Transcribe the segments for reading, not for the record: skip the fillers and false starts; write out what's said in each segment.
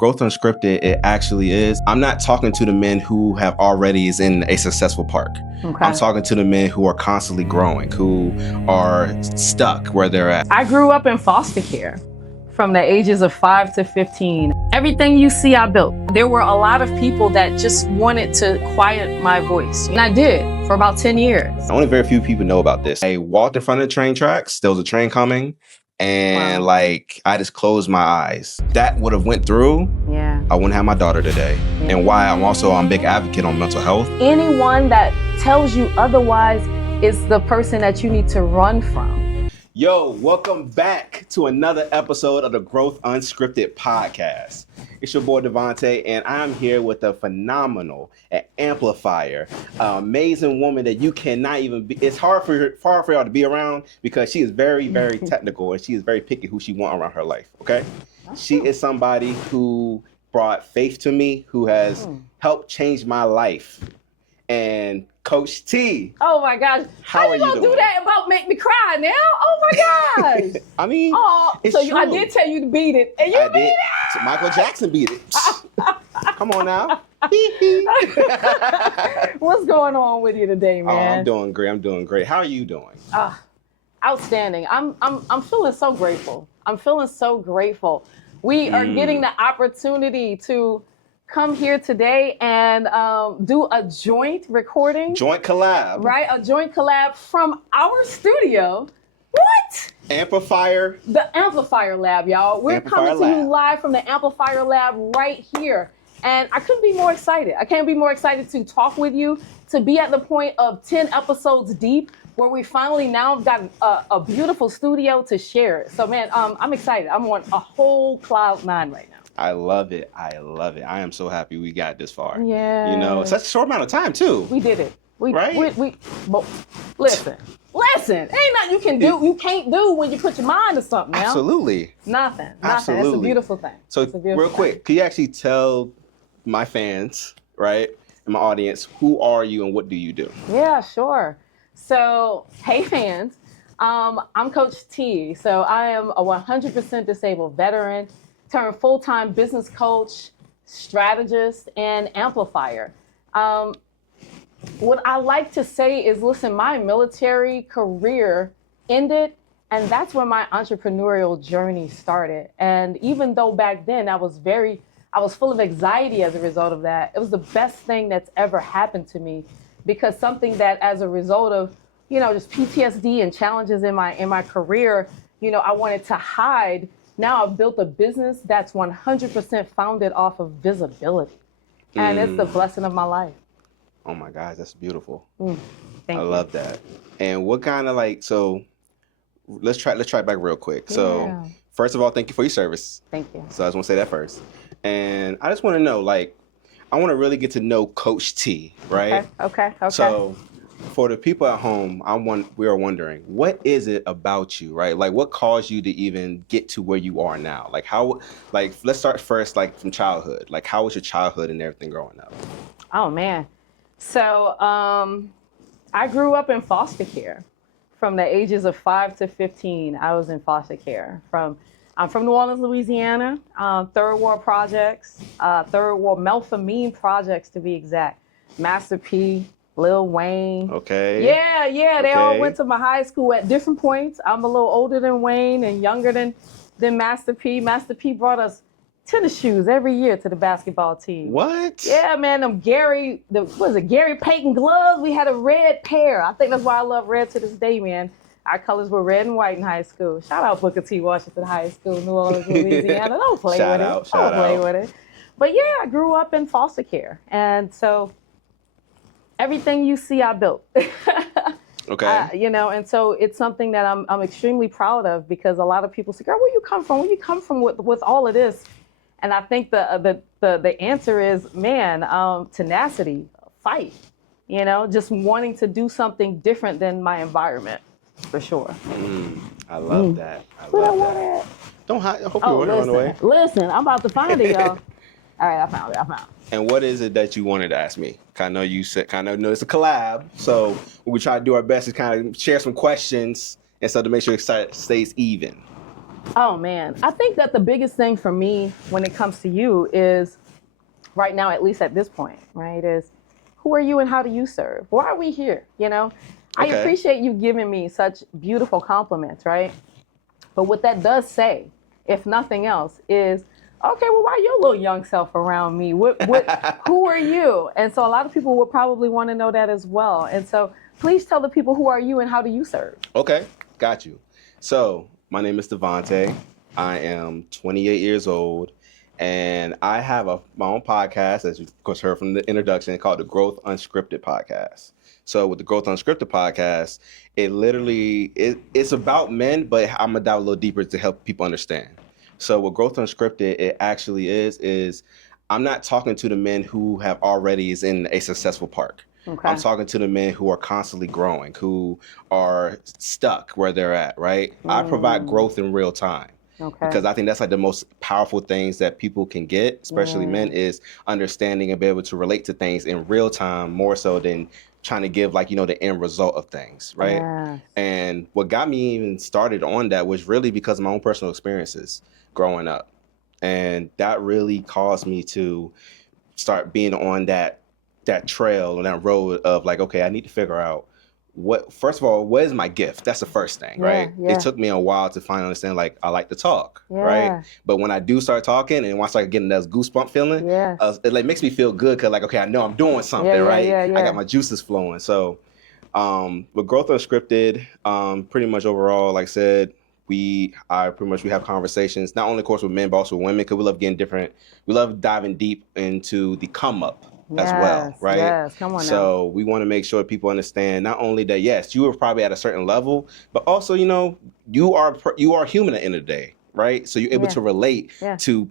Growth Unscripted, it actually is. I'm not talking to the men who have already is in a successful park. Okay. I'm talking to the men who are constantly growing, who are stuck where they're at. I grew up in foster care from the ages of 5 to 15. Everything you see, I built. There were a lot of people that just wanted to quiet my voice. And I did for about 10 years. Only very few people know about this. I walked in front of the train tracks. There was a train coming. And I just closed my eyes. That would have went through. Yeah. I wouldn't have my daughter today. Yeah. And why I'm a big advocate on mental health. Anyone that tells you otherwise is the person that you need to run from. Yo, welcome back to another episode of the Growth Unscripted podcast. It's your boy Devonnte, and I'm here with a phenomenal amplifier, amazing woman that you cannot even be. It's hard for y'all to be around because she is very, very technical and she is very picky who she wants around her life. Okay, she is somebody who brought faith to me, who has helped change my life, and Coach T. Oh my gosh. How you gonna do that about make me cry now? Oh my gosh. I mean, it's so true. I did tell you to beat it, and you beat it. So Michael Jackson beat it. Come on now. What's going on with you today, man? Oh, I'm doing great. How are you doing? Outstanding. I'm feeling so grateful. We are getting the opportunity to come here today and do a joint recording. Joint collab. Right, a joint collab from our studio. What? Amplifier. The Amplifier Lab, y'all. We're coming to you live from the Amplifier Lab right here. And I couldn't be more excited. I can't be more excited to talk with you, to be at the point of 10 episodes deep, where we finally now have got a beautiful studio to share it. So, man, I'm excited. I'm on a whole cloud nine right now. I love it. I am so happy we got this far. Yeah. You know, such a short amount of time, too. We did it. Right? Listen. Ain't nothing you can't do when you put your mind to something now. Absolutely. Nothing. Absolutely. It's a beautiful thing. So, real quick, can you actually tell my fans, right, and my audience, who are you and what do you do? Yeah, sure. So, hey fans, I'm Coach T. So I am a 100% disabled veteran, turned full-time business coach, strategist, and amplifier. What I like to say is, listen, my military career ended, and that's where my entrepreneurial journey started. And even though back then I was full of anxiety as a result of that, it was the best thing that's ever happened to me, because something that as a result of, just PTSD and challenges in my career, I wanted to hide. Now I've built a business that's 100% founded off of visibility. And it's the blessing of my life. Oh my gosh, that's beautiful. Thank you. I love that. And what kind of so let's try back real quick. So first of all, thank you for your service. Thank you. So I just want to say that first. And I just want to know, I want to really get to know Coach T, right? Okay. So for the people at home, we are wondering, what is it about you, right? What caused you to even get to where you are now? Let's start first, from childhood. How was your childhood and everything growing up? Oh man. So I grew up in foster care from the ages of 5 to 15. I was in foster care. I'm from New Orleans, Louisiana, Third Ward Projects, Third Ward Melphamine Projects to be exact. Master P, Lil Wayne. Okay. Yeah. They all went to my high school at different points. I'm a little older than Wayne and younger than Master P. Master P brought us tennis shoes every year to the basketball team. What? Yeah, man, Gary Payton gloves? We had a red pair. I think that's why I love red to this day, man. Our colors were red and white in high school. Shout out Booker T. Washington High School, New Orleans, Louisiana. Don't play with it. But yeah, I grew up in foster care. And so everything you see, I built. Okay. And so it's something that I'm extremely proud of, because a lot of people say, girl, where you come from? Where you come from with all of this? And I think the answer is, man, tenacity, fight, just wanting to do something different than my environment, for sure. I love that. I love that. Don't hide. I hope you run away. Listen, I'm about to find it, y'all. All right, I found it. And what is it that you wanted to ask me? I know you said, it's a collab. So what we try to do our best is kind of share some questions, and so to make sure it stays even. Oh man, I think that the biggest thing for me when it comes to you is right now, at least at this point, right, is who are you and how do you serve? Why are we here? I Okay. appreciate you giving me such beautiful compliments, right? But what that does say, if nothing else, is okay, well, why your little young self around me? Who are you? And so a lot of people would probably want to know that as well. And so please tell the people who are you and how do you serve? Okay, got you. So, my name is Devonnte. I am 28 years old, and I have my own podcast, as you of course heard from the introduction, called the Growth Unscripted Podcast. So, with the Growth Unscripted Podcast, it's about men, but I'm gonna dive a little deeper to help people understand. So, what Growth Unscripted it actually is I'm not talking to the men who have already is in a successful part. Okay. I'm talking to the men who are constantly growing, who are stuck where they're at, right? I provide growth in real time. Okay. Because I think that's like the most powerful things that people can get, especially men, is understanding and be able to relate to things in real time more so than trying to give like, the end result of things, right? Yeah. And what got me even started on that was really because of my own personal experiences growing up. And that really caused me to start being on that trail and that road of like, okay, I need to figure out first of all, what is my gift? That's the first thing, right? Yeah. It took me a while to finally understand, like, I like to talk, right? But when I do start talking and once I start getting that goosebump feeling, it like makes me feel good because like, okay, I know I'm doing something, right? I got my juices flowing. So with Growth Unscripted, pretty much overall, like I said, we have conversations, not only of course with men, but also with women, because we love diving deep into the come up as well, right? Yes, come on So we want to make sure people understand not only that, yes, you are probably at a certain level, but also, you are human at the end of the day, right? So you're able to relate to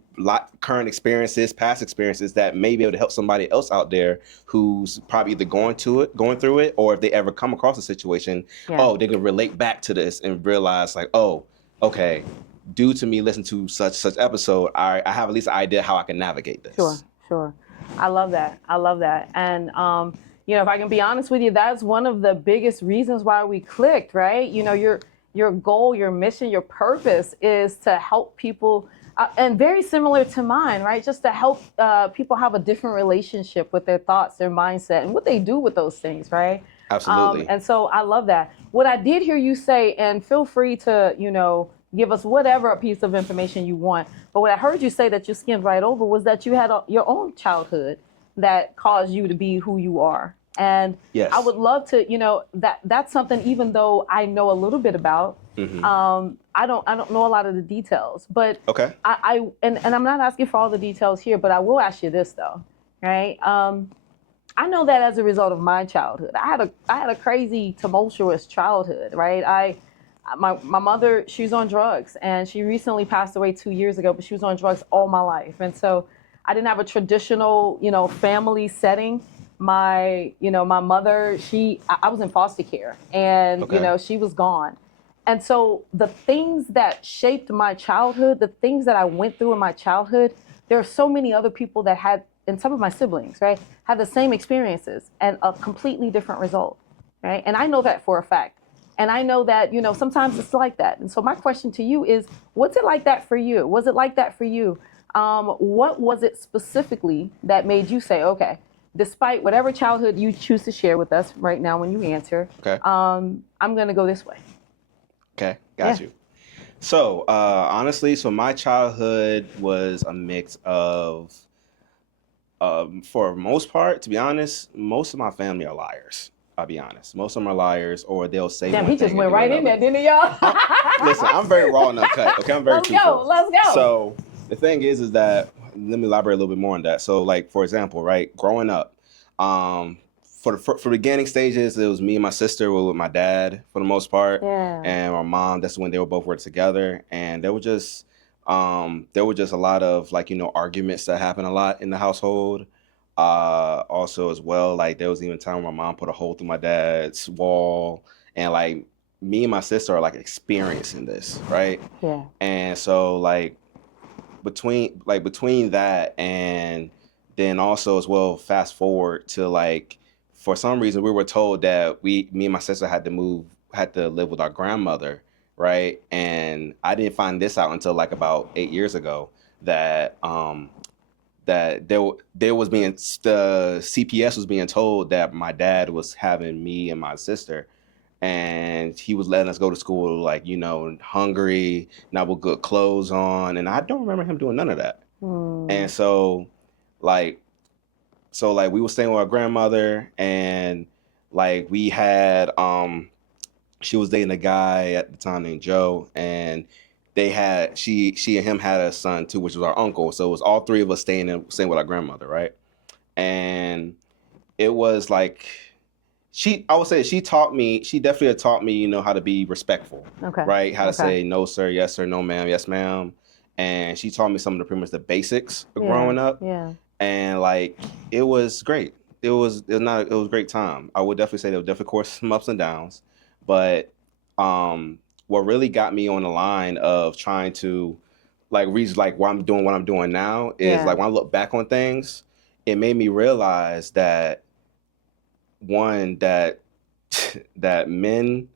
current experiences, past experiences that may be able to help somebody else out there who's probably either going through it, or if they ever come across a situation, they can relate back to this and realize like, oh, okay, due to me listening to such episode, I have at least an idea how I can navigate this. Sure. I love that. And, if I can be honest with you, that's one of the biggest reasons why we clicked, right? Your goal, your mission, your purpose is to help people, and very similar to mine, right? Just to help people have a different relationship with their thoughts, their mindset, and what they do with those things, right? Absolutely. And so I love that. What I did hear you say, and feel free to, give us whatever piece of information you want. But what I heard you say that you skimmed right over was that you had your own childhood that caused you to be who you are. And I would love to, that's something, even though I know a little bit about, I don't know a lot of the details. But okay. And I'm not asking for all the details here, but I will ask you this though, right? I know that as a result of my childhood, I had a crazy, tumultuous childhood, right? My mother, she's on drugs, and she recently passed away 2 years ago, but she was on drugs all my life. And so I didn't have a traditional, family setting. My mother, I was in foster care, and, she was gone. And so the things that shaped my childhood, the things that I went through in my childhood, there are so many other people that had, and some of my siblings, right, had the same experiences and a completely different result, right? And I know that for a fact. And I know that, sometimes it's like that. And so my question to you is, what's it like that for you? Was it like that for you? What was it specifically that made you say, okay, despite whatever childhood you choose to share with us right now when you answer, I'm going to go this way. Okay, got you. So honestly, my childhood was a mix of, for the most part, to be honest, most of my family are liars. I'll be honest. Most of them are liars, or they'll say Damn, one he thing just went right in there, didn't he, y'all? Listen, I'm very raw and uncut. Okay, I'm very truthful. Let's go. So the thing is that, let me elaborate a little bit more on that. So, like, for example, right, growing up, for the beginning stages, it was me and my sister were with my dad for the most part, and my mom. That's when they were both working together, and there were just a lot of like arguments that happened a lot in the household. Also as well, like there was even a time when my mom put a hole through my dad's wall, and like me and my sister are like experiencing this, right? Yeah. And so like between that, and then also as well, fast forward to like, for some reason we were told that me and my sister had to live with our grandmother, right? And I didn't find this out until like about 8 years ago that that there was being the CPS was being told that my dad was having me and my sister, and he was letting us go to school like hungry, not with good clothes on, and I don't remember him doing none of that. And like so we were staying with our grandmother, and like we had she was dating a guy at the time named Joe, and they had she and him had a son too, which was our uncle. So it was all three of us staying with our grandmother, right? And it was like I would say she definitely had taught me, how to be respectful, Okay. right? How to say no sir, yes sir, no ma'am, yes ma'am. And she taught me some of the pretty much the basics of growing up. Yeah. And like it was great. It was a great time. I would definitely say there was definitely, of course, some ups and downs, but what really got me on the line of trying to like reach like what I'm doing now is like when I look back on things, it made me realize that one that men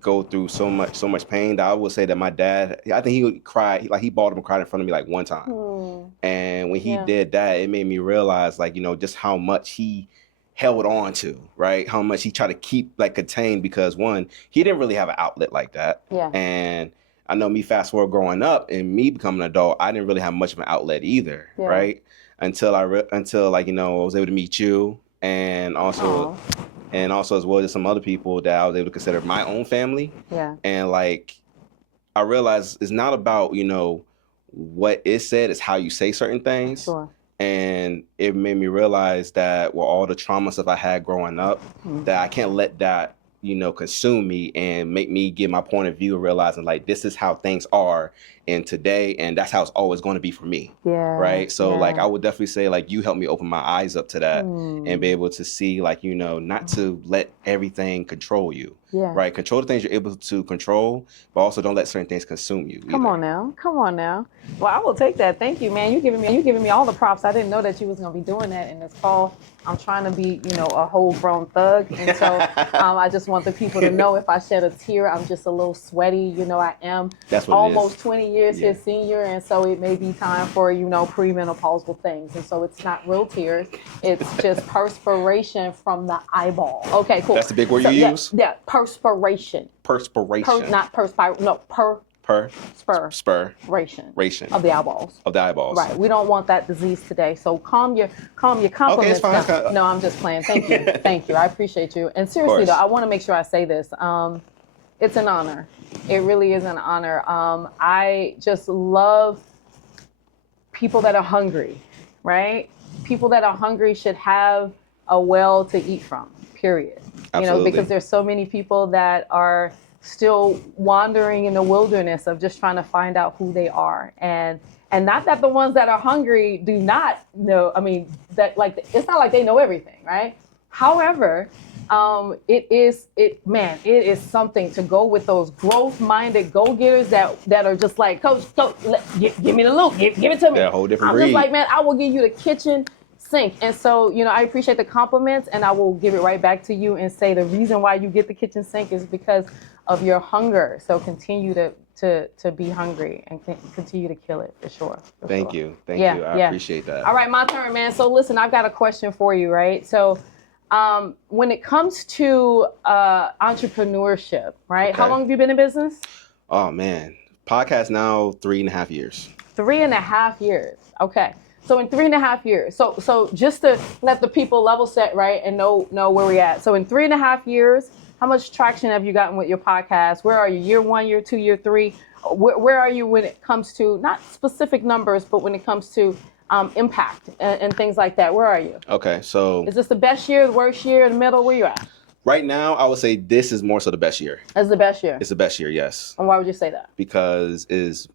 go through so much pain that I would say that my dad, I think he would cry, like he bawled and cried in front of me like one time. And when he did that, it made me realize like, just how much he held on to, right? How much he tried to keep like contained, because one, he didn't really have an outlet like that. Yeah. And I know me fast forward growing up and me becoming an adult, I didn't really have much of an outlet either, right? Until I was able to meet you, and also as well as some other people that I was able to consider my own family. Yeah. And like I realized it's not about, what is said, it's how you say certain things. Sure. And it made me realize that with all the trauma stuff I had growing up, that I can't let that, consume me and make me get my point of view, realizing like this is how things are in today, and that's how it's always going to be for me. Yeah. Right. So like I would definitely say like you helped me open my eyes up to that and be able to see like, not to let everything control you. Yeah. Right. Control the things you're able to control, but also don't let certain things consume you. Come on now. Well, I will take that. Thank you, man. You giving me all the props. I didn't know that you was gonna be doing that in this call. I'm trying to be, a whole grown thug, and so I just want the people to know if I shed a tear, I'm just a little sweaty. I am almost 20 years his senior, and so it may be time for premenopausal things, and so it's not real tears. It's just perspiration from the eyeball. Okay, cool. That's the big word you use. Yeah, perspiration. Not perspire. No, perspiration of the eyeballs. Right. We don't want that disease today. So calm your compliments. Okay, it's fine. No, I'm just playing. Thank you. Thank you. I appreciate you. And seriously though, I want to make sure I say this. It's an honor. It really is an honor. I just love people that are hungry, right? People that are hungry should have a well to eat from, period. Absolutely. Because there's so many people that are still wandering in the wilderness of just trying to find out who they are. And not that the ones that are hungry do not know, it's not like they know everything, right? However, it is something to go with those growth-minded go-getters that are just like, Coach, give me the loot, give it to me. They're a whole different I'm breed. just like, man, I will give you the kitchen sink. And so, I appreciate the compliments, and I will give it right back to you and say the reason why you get the kitchen sink is because of your hunger. So continue to be hungry and continue to kill it for sure. Thank you. I appreciate that. All right, my turn, man. So listen, I've got a question for you, right? So when it comes to entrepreneurship, right? Okay. How long have you been in business? Oh man, podcast now 3.5 years. 3.5 years. Okay. So in 3.5 years, so just to let the people level set, right, and know where we're at. So in 3.5 years, how much traction have you gotten with your podcast? Where are you? Year 1, year 2, year 3? Where are you when it comes to not specific numbers, but when it comes to impact and things like that? Where are you? Okay, so is this the best year, the worst year, in the middle? Where you at? Right now, I would say this is more so the best year. It's the best year? It's the best year, yes. And why would you say that? Because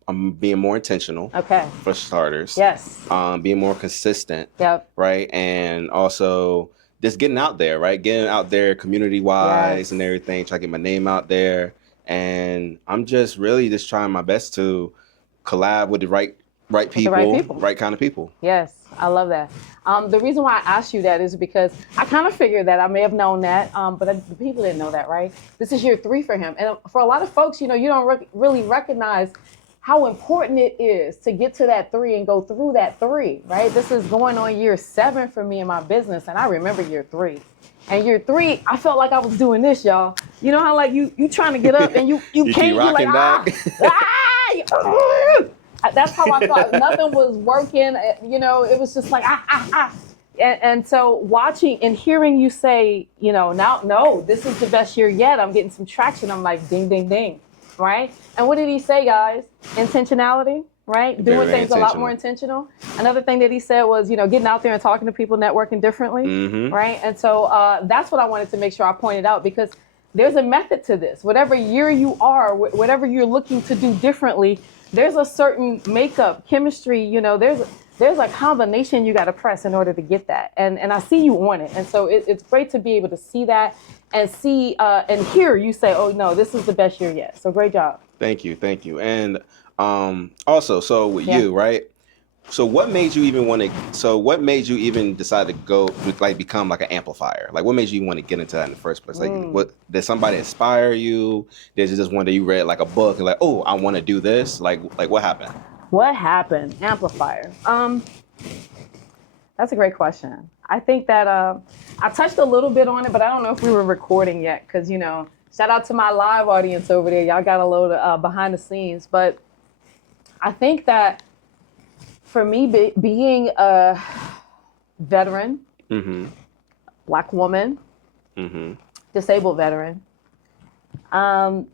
I'm being more intentional. Okay. For starters. Yes. Being more consistent. Yep. Right? And also just getting out there, right? Getting out there community-wise and everything, trying to get my name out there. And I'm just really just trying my best to collab with the right Right with the right people, people. right kind of people. Yes, I love that. The reason why I asked you that is because I kind of figured that I may have known that, but the people didn't know that, right? This is year 3 for him. And for a lot of folks, you don't really recognize how important it is to get to that 3 and go through that 3, right? This is going on year 7 for me in my business, and I remember year 3. And year 3, I felt like I was doing this, y'all. You know how like you trying to get up and you You can't, keep rocking back. That's how I felt. Nothing was working. It was just like And so watching and hearing you say, now, no, this is the best year yet. I'm getting some traction. I'm like, ding, ding, ding, right? And what did he say, guys? Intentionality, right? Doing things a lot more intentional. Another thing that he said was, getting out there and talking to people, networking differently, right? And so that's what I wanted to make sure I pointed out, because there's a method to this. Whatever year you are, whatever you're looking to do differently, there's a certain makeup, chemistry, there's a combination you got to press in order to get that. And I see you on it. And so it's great to be able to see that and see and hear you say, oh, no, this is the best year yet. So great job. Thank you. And also, so with you, right? So what made you even decide to go like become like an amplifier? Like what made you want to get into that in the first place? Like what did somebody inspire you? Did it just one day you read like a book and like, oh, I want to do this? Like what happened? What happened? Amplifier. That's a great question. I think that I touched a little bit on it, but I don't know if we were recording yet, because shout out to my live audience over there. Y'all got a little behind the scenes, but I think that for me, being a veteran, Black woman, disabled veteran, and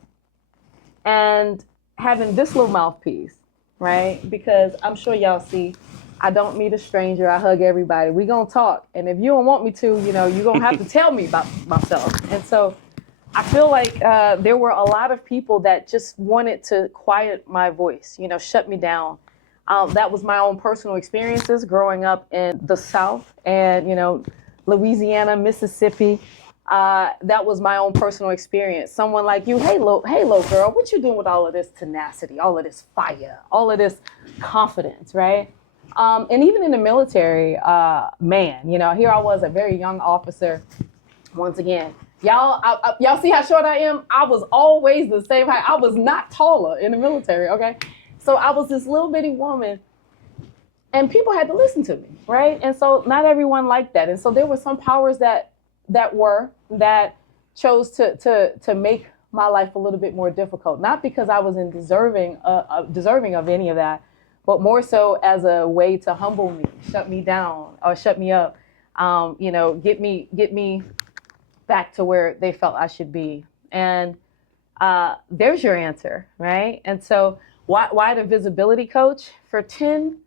having this little mouthpiece, right? Because I'm sure y'all see, I don't meet a stranger. I hug everybody. We gonna talk, and if you don't want me to, you're gonna have to tell me about myself. And so I feel like there were a lot of people that just wanted to quiet my voice, shut me down. That was my own personal experiences growing up in the South and, Louisiana, Mississippi. That was my own personal experience. Someone like you, hey, lo girl, what you doing with all of this tenacity, all of this fire, all of this confidence, right? And even in the military, man, here I was, a very young officer. Once again, y'all see how short I am? I was always the same height. I was not taller in the military, okay? So I was this little bitty woman, and people had to listen to me, right? And so not everyone liked that. And so there were some powers that chose to make my life a little bit more difficult, not because I was deserving of any of that, but more so as a way to humble me, shut me down, or shut me up, get me back to where they felt I should be. And there's your answer, right? And so why the visibility coach? For 10,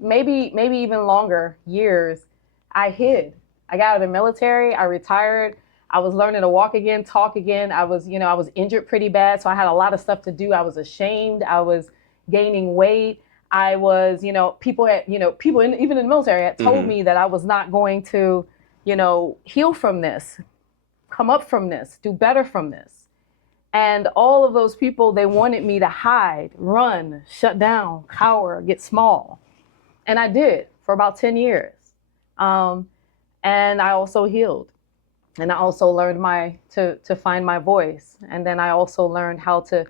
maybe even longer years, I hid. I got out of the military, I retired, I was learning to walk again, talk again. I was injured pretty bad, so I had a lot of stuff to do. I was ashamed, I was gaining weight. I was, people even in the military had told me that I was not going to, heal from this, come up from this, do better from this. And all of those people, they wanted me to hide, run, shut down, cower, get small. And I did for about 10 years. And I also healed. And I also learned to find my voice. And then I also learned how to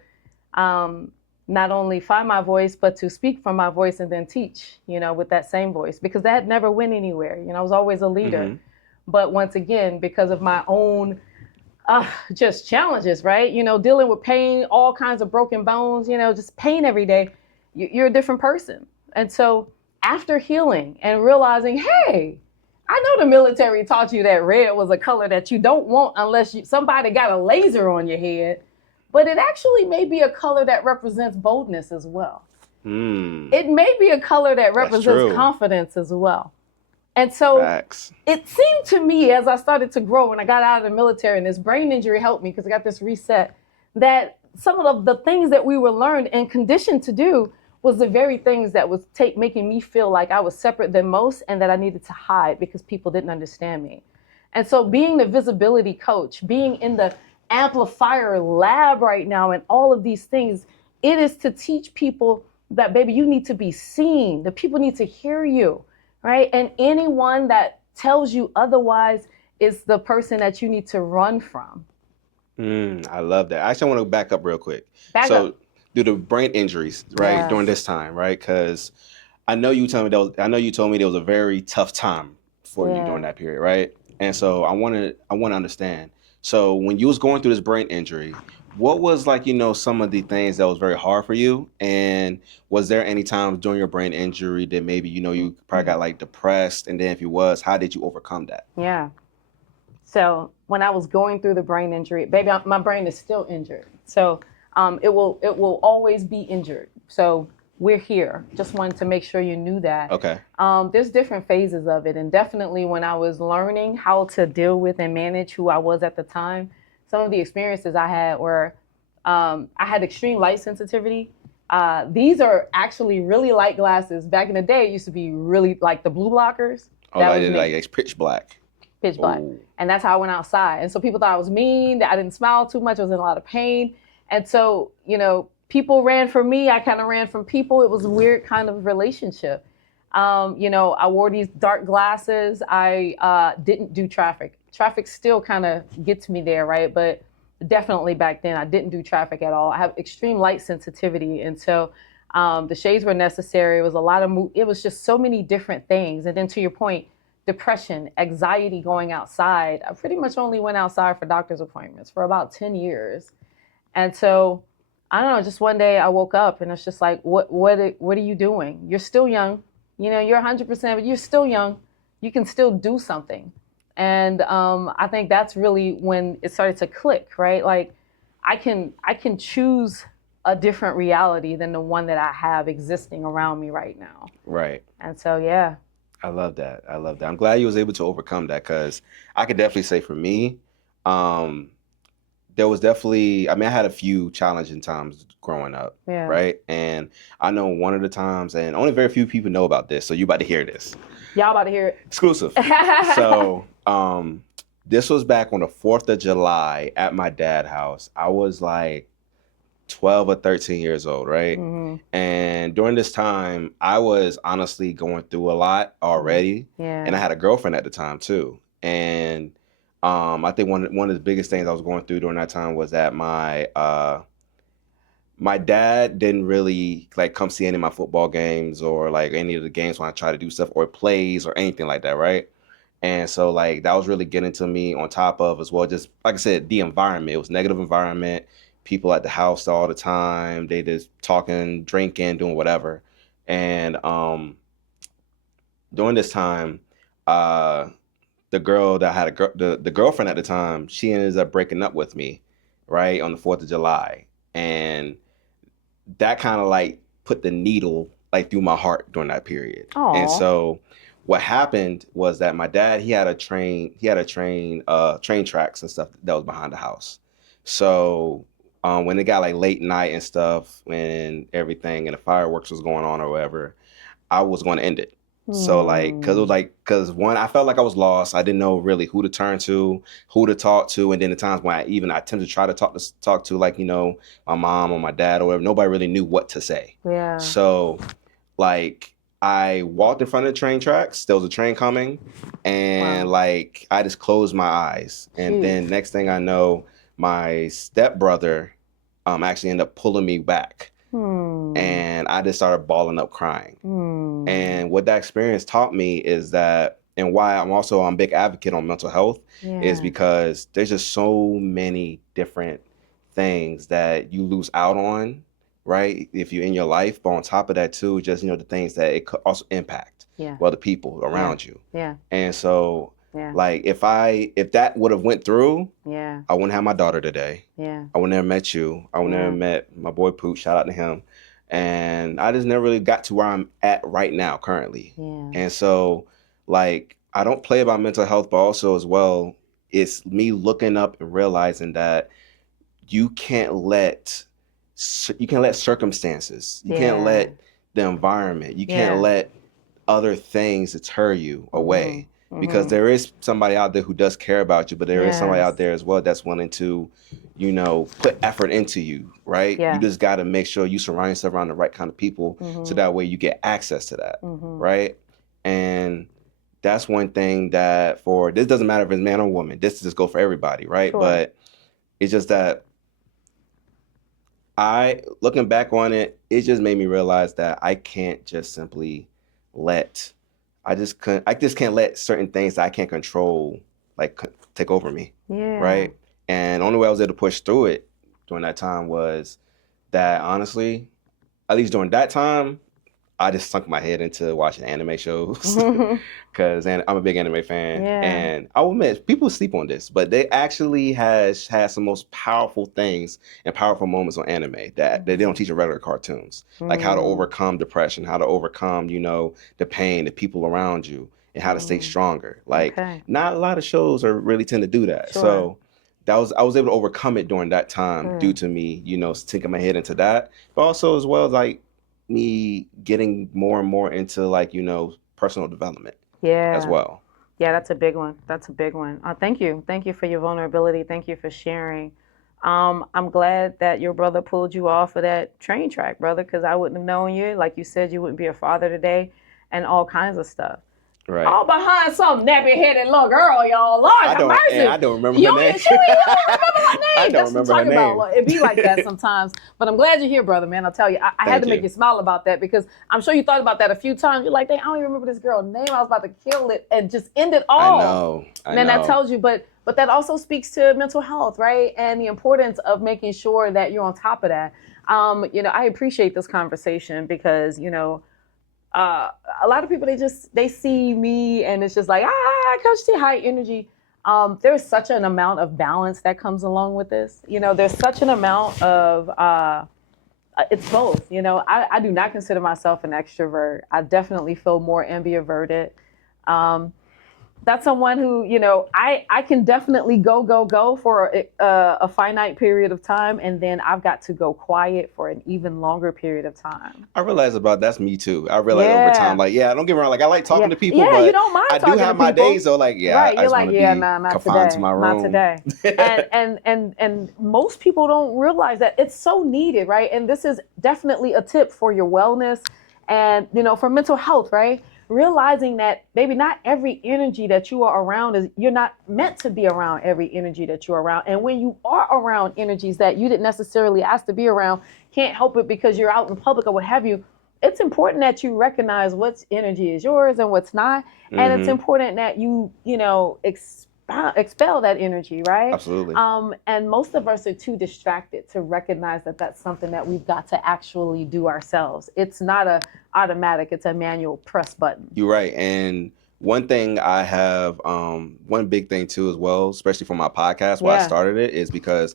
not only find my voice, but to speak from my voice and then teach, with that same voice, because that never went anywhere. I was always a leader. But once again, because of my own just challenges, right? Dealing with pain, all kinds of broken bones, just pain every day, you're a different person. And so after healing and realizing, hey, I know the military taught you that red was a color that you don't want unless somebody got a laser on your head, but it actually may be a color that represents boldness as well. It may be a color that represents confidence as well. And so it seemed to me, as I started to grow and I got out of the military, and this brain injury helped me because I got this reset, that some of the things that we were learned and conditioned to do was the very things that was making me feel like I was separate than most and that I needed to hide because people didn't understand me. And so being the visibility coach, being in the Amplifier Lab right now and all of these things, it is to teach people that, baby, you need to be seen. The people need to hear you, right? And anyone that tells you otherwise is the person that you need to run from. I love that. Actually, I want to back up real quick. Back up. Due to brain injuries, right, Yeah. during this time, right? Because I know you told me there was a very tough time for you during that period, right? And so I want to understand. So when you was going through this brain injury, what was like, some of the things that was very hard for you? And was there any times during your brain injury that maybe, you probably got like depressed? And then if you was, how did you overcome that? Yeah. So when I was going through the brain injury, baby, my brain is still injured. So it will always be injured. So we're here. Just wanted to make sure you knew that. Okay. There's different phases of it. And definitely when I was learning how to deal with and manage who I was at the time, some of the experiences I had were I had extreme light sensitivity. These are actually really light glasses. Back in the day, it used to be really like the blue blockers. Oh, like it's pitch black. Pitch black. Ooh. And that's how I went outside. And so people thought I was mean, that I didn't smile too much, I was in a lot of pain. And so, people ran from me, I kind of ran from people. It was a weird kind of relationship. I wore these dark glasses. I didn't do traffic. Traffic still kind of gets me there, right? But definitely back then, I didn't do traffic at all. I have extreme light sensitivity. And so the shades were necessary. It was a lot of, it was just so many different things. And then to your point, depression, anxiety going outside. I pretty much only went outside for doctor's appointments for about 10 years. And so, I don't know, just one day I woke up and it's just like, what are you doing? You're still young. You're 100%, but you're still young. You can still do something. And I think that's really when it started to click, right? Like I can choose a different reality than the one that I have existing around me right now. Right. And so, yeah. I love that. I'm glad you was able to overcome that, because I could definitely say for me, there was definitely, I had a few challenging times growing up, right? And I know one of the times, and only very few people know about this, so you about to hear this. Y'all about to hear it. Exclusive. So this was back on the 4th of July at my dad's house. I was like 12 or 13 years old, right? Mm-hmm. And during this time, I was honestly going through a lot already. Yeah. And I had a girlfriend at the time too. And I think one of the biggest things I was going through during that time was that my dad didn't really like come see any of my football games or like any of the games when I try to do stuff or plays or anything like that, right? And so like that was really getting to me, on top of as well, just like I said, the environment. It was negative environment. People at the house all the time. They just talking, drinking, doing whatever. And during this time, the girl that had the girlfriend at the time, she ended up breaking up with me, right, on the 4th of July. And that kind of like put the needle like through my heart during that period. Aww. And so what happened was that my dad, he had a train tracks and stuff that was behind the house. So when it got like late night and stuff and everything and the fireworks was going on or whatever, I was going to end it. So like, cause one, I felt like I was lost. I didn't know really who to turn to, who to talk to. And then the times when I attempted to try to talk to like, my mom or my dad or whatever, nobody really knew what to say. Yeah. So like I walked in front of the train tracks. There was a train coming and like, I just closed my eyes. And then next thing I know, my stepbrother actually ended up pulling me back. And I just started bawling up crying. And what that experience taught me is that, and why I'm also a big advocate on mental health, is because there's just so many different things that you lose out on, right? If you're in your life, but on top of that too, just, the things that it could also impact other people around you. Yeah. And so like if that would have went through, I wouldn't have my daughter today. Yeah. I would never met you. I would never met my boy Poot, shout out to him. And I just never really got to where I'm at right now currently. Yeah. And so like I don't play about mental health, but also as well, it's me looking up and realizing that you can't let circumstances, you can't let the environment, you can't let other things deter you away. Because there is somebody out there who does care about you, but there is somebody out there as well that's willing to, put effort into you, right? Yeah. You just got to make sure you surround yourself around the right kind of people so that way you get access to that, right? And that's one thing that this doesn't matter if it's man or woman. This just go for everybody, right? Sure. But it's just that looking back on it, it just made me realize that I can't just simply I just can't let certain things that I can't control take over me. Yeah. Right. And the only way I was able to push through it during that time was that, honestly, at least during that time, I just sunk my head into watching anime shows because I'm a big anime fan. Yeah. And I will admit, people sleep on this, but they actually has some most powerful things and powerful moments on anime that they don't teach in regular cartoons, like how to overcome depression, how to overcome, the pain, the people around you, and how to stay stronger. Like, not a lot of shows really tend to do that. Sure. So I was able to overcome it during that time due to me, sinking my head into that, but also as well as me getting more and more into personal development as well. Yeah, that's a big one. Thank you for your vulnerability. Thank you for sharing. I'm glad that your brother pulled you off of that train track, brother, because I wouldn't have known you. Like you said, you wouldn't be a father today and all kinds of stuff. Right. All behind some nappy-headed little girl, y'all. Lord have mercy. I don't remember her name. You don't remember her name. I don't remember her name. About. It be like that sometimes. But I'm glad you're here, brother, man. I'll tell you. I had to make you smile about that because I'm sure you thought about that a few times. You're like, dang, I don't even remember this girl's name. I was about to kill it and just end it all. I know. And then that tells you, but that also speaks to mental health, right? And the importance of making sure that you're on top of that. I appreciate this conversation because, a lot of people, they see me and it's just like, Coach T, high energy. There's such an amount of balance that comes along with this. There's such an amount of, it's both. I do not consider myself an extrovert. I definitely feel more ambiverted. That's someone who, I can definitely go for a finite period of time, and then I've got to go quiet for an even longer period of time. I realize that's me too. I realize over time, don't get me wrong, I like talking to people, but you don't mind I do have my days though, right. I just want to be confined to my room. Not today. and most people don't realize that it's so needed, right? And this is definitely a tip for your wellness and, for mental health, right? Realizing that maybe not every energy that you are around you're not meant to be around every energy that you're around. And when you are around energies that you didn't necessarily ask to be around, can't help it because you're out in public or what have you, it's important that you recognize what's energy is yours and what's not. And it's important that you, expel that energy, right? Absolutely. And most of us are too distracted to recognize that that's something that we've got to actually do ourselves. It's not a automatic, it's a manual press button. You're right. And one thing I have, one big thing too as well, especially for my podcast, why I started it, is because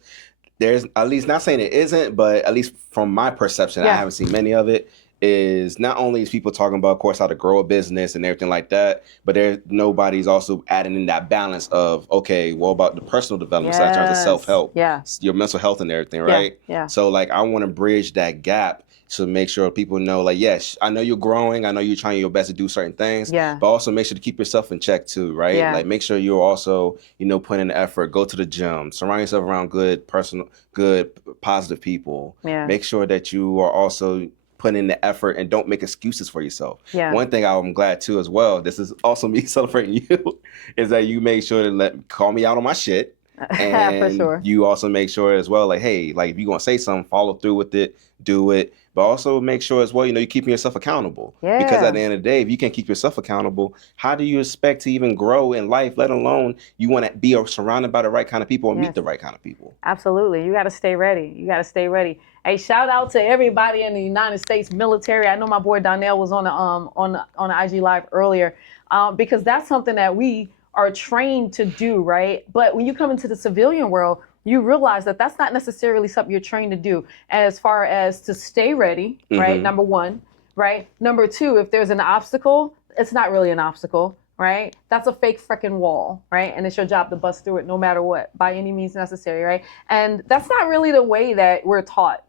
there's, at least not saying it isn't, but at least from my perception, I haven't seen many of it, is not only is people talking about, of course, how to grow a business and everything like that, but nobody's also adding in that balance of, okay, what about the personal development side in terms of self-help, your mental health and everything, right? So I want to bridge that gap to make sure people know, yes, I know you're growing, I know you're trying your best to do certain things, but also make sure to keep yourself in check too, right? Make sure you're also, putting in the effort, go to the gym, surround yourself around good, positive people. Make sure that you are also put in the effort and don't make excuses for yourself. One thing I'm glad too as well, this is also me celebrating you, is that you make sure to call me out on my shit. And for sure. You also make sure as well, hey, if you're going to say something, follow through with it, do it. But also make sure as well, you're keeping yourself accountable. Because at the end of the day, if you can't keep yourself accountable, how do you expect to even grow in life, let alone you want to be surrounded by the right kind of people and meet the right kind of people? Absolutely. You got to stay ready. Hey, shout out to everybody in the United States military. I know my boy Donnell was on the IG Live earlier because that's something that we are trained to do, right? But when you come into the civilian world, you realize that that's not necessarily something you're trained to do as far as to stay ready, right? Number one, right? Number two, if there's an obstacle, it's not really an obstacle, right? That's a fake freaking wall, right? And it's your job to bust through it no matter what, by any means necessary, right? And that's not really the way that we're taught.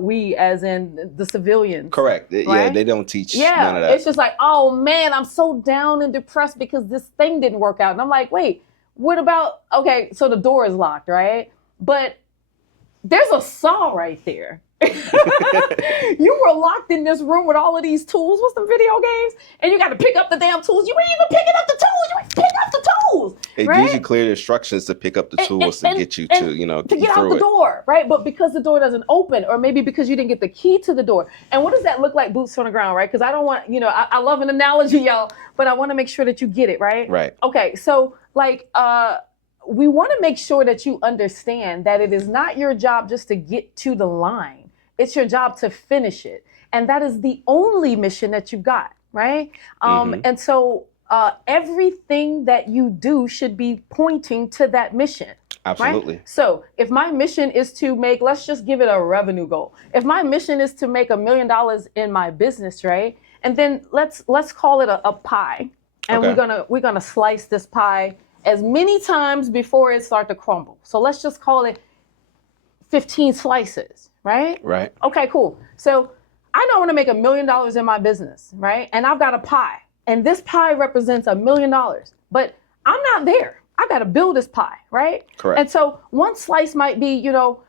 We as in the civilians. Correct. Right? Yeah, they don't teach none of that. It's just like, oh man, I'm so down and depressed because this thing didn't work out. And I'm like, wait, what about, okay, so the door is locked, right? But there's a saw right there. You were locked in this room with all of these tools. What's the video games? And you got to pick up the damn tools. You ain't even picking up the tools. You ain't picking up the tools. It right? gives you clear instructions to pick up the tools to get you to, you know, to get through out the door, right? But because the door doesn't open, or maybe because you didn't get the key to the door. And what does that look like, boots on the ground, right? Because I don't want, you know, I love an analogy, y'all, but I want to make sure that you get it, right? Right. Okay, so like, we want to make sure that you understand that it is not your job just to get to the line. It's your job to finish it. And that is the only mission that you got, right? And so everything that you do should be pointing to that mission. Absolutely. Right? So if my mission is to make, let's just give it a revenue goal. If my mission is to make $1 million in my business, right? And then let's call it a pie. And we're gonna slice this pie as many times before it starts to crumble. So let's just call it 15 slices. Right? Right. Okay, cool. So I know I want to make $1 million in my business, right? And I've got a pie. And this pie represents $1 million. But I'm not there. I got to build this pie, right? Correct. And so one slice might be, you know,